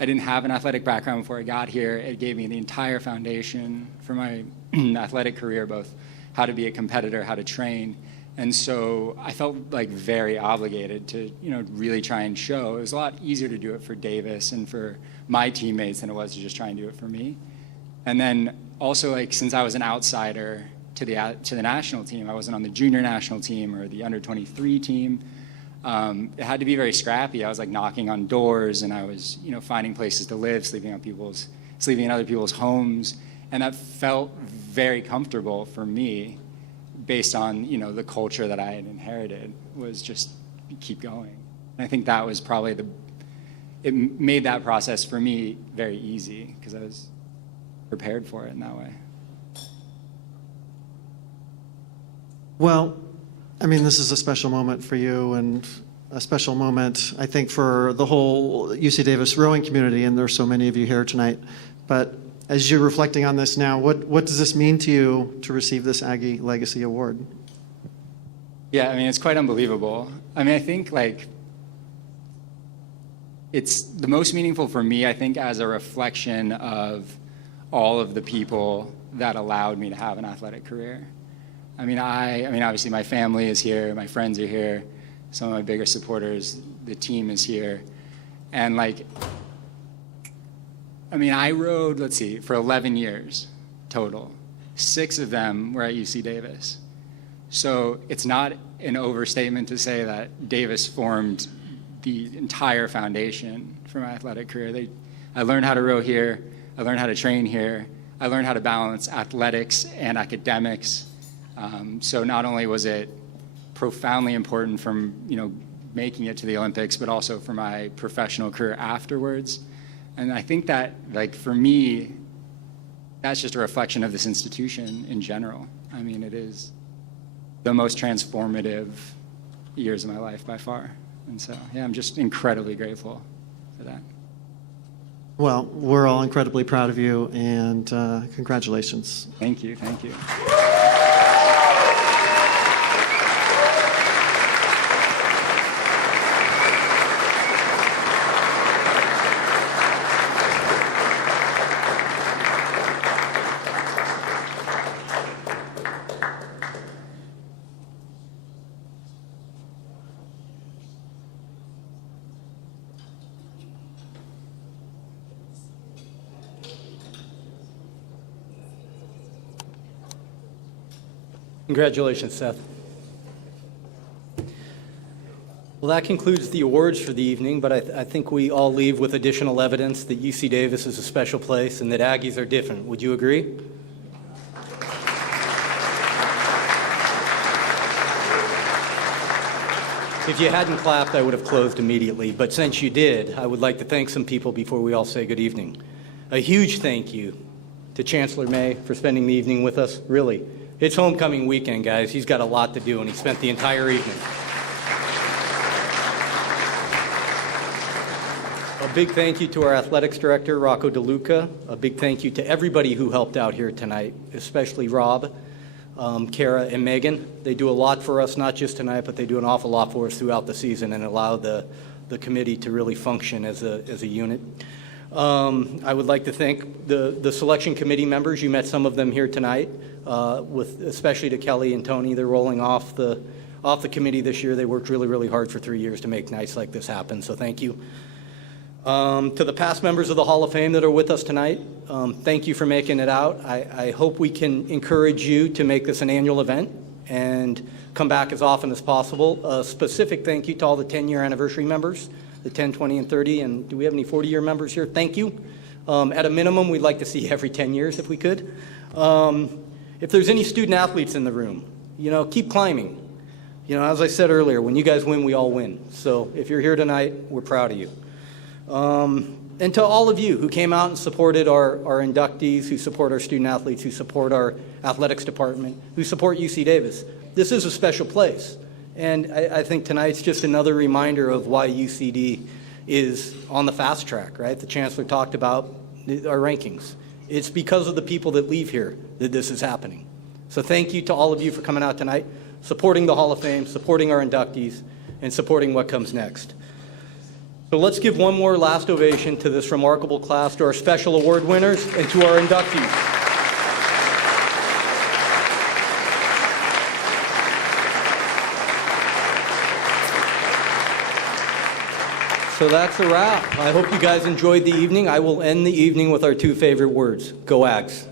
I didn't have an athletic background before I got here. It gave me the entire foundation for my athletic career, both how to be a competitor, how to train. And so I felt like very obligated to, really try and show. It was a lot easier to do it for Davis and for my teammates than it was to just try and do it for me. And then also, since I was an outsider to the national team, I wasn't on the junior national team or the under 23 team. It had to be very scrappy. I was knocking on doors, and I was, finding places to live, sleeping in other people's homes, and that felt very comfortable for me, based on the culture that I had inherited. Was just keep going. And I think that was probably it made that process for me very easy because I was prepared for it in that way. Well, this is a special moment for you and a special moment, I think, for the whole UC Davis rowing community, and there's so many of you here tonight. But as you're reflecting on this now, what does this mean to you to receive this Aggie Legacy Award? Yeah, it's quite unbelievable. I think it's the most meaningful for me, I think, as a reflection of all of the people that allowed me to have an athletic career. Obviously my family is here, my friends are here, some of my bigger supporters, the team is here. And I rowed, for 11 years total. 6 of them were at UC Davis. So it's not an overstatement to say that Davis formed the entire foundation for my athletic career. I learned how to row here, I learned how to train here, I learned how to balance athletics and academics. So not only was it profoundly important from making it to the Olympics, but also for my professional career afterwards. And I think that for me, that's just a reflection of this institution in general. It is the most transformative years of my life by far. And so, yeah, I'm just incredibly grateful for that. Well, we're all incredibly proud of you, and congratulations. Thank you, thank you. Congratulations, Seth. Well, that concludes the awards for the evening, but I think we all leave with additional evidence that UC Davis is a special place and that Aggies are different. Would you agree? If you hadn't clapped, I would have closed immediately, but since you did, I would like to thank some people before we all say good evening. A huge thank you to Chancellor May for spending the evening with us. Really, it's homecoming weekend, guys. He's got a lot to do, and he spent the entire evening. A big thank you to our athletics director, Rocco DeLuca. A big thank you to everybody who helped out here tonight, especially Rob, Kara, and Megan. They do a lot for us, not just tonight, but they do an awful lot for us throughout the season and allow the committee to really function as a unit. I would like to thank the selection committee members. You met some of them here tonight, especially to Kelly and Tony. They're rolling off the committee this year. They worked really, really hard for 3 years to make nights like this happen, so thank you. To the past members of the Hall of Fame that are with us tonight, thank you for making it out. I hope we can encourage you to make this an annual event and come back as often as possible. A specific thank you to all the 10-year anniversary members, the 10, 20, and 30, and do we have any 40-year members here? Thank you. At a minimum, we'd like to see every 10 years if we could. If there's any student athletes in the room, keep climbing. As I said earlier, when you guys win, we all win. So if you're here tonight, we're proud of you. And to all of you who came out and supported our inductees, who support our student athletes, who support our athletics department, who support UC Davis, this is a special place. And I think tonight's just another reminder of why UCD is on the fast track, right? The Chancellor talked about our rankings. It's because of the people that leave here that this is happening. So thank you to all of you for coming out tonight, supporting the Hall of Fame, supporting our inductees, and supporting what comes next. So let's give one more last ovation to this remarkable class, to our special award winners, and to our inductees. So that's a wrap. I hope you guys enjoyed the evening. I will end the evening with our two favorite words. Go Ags.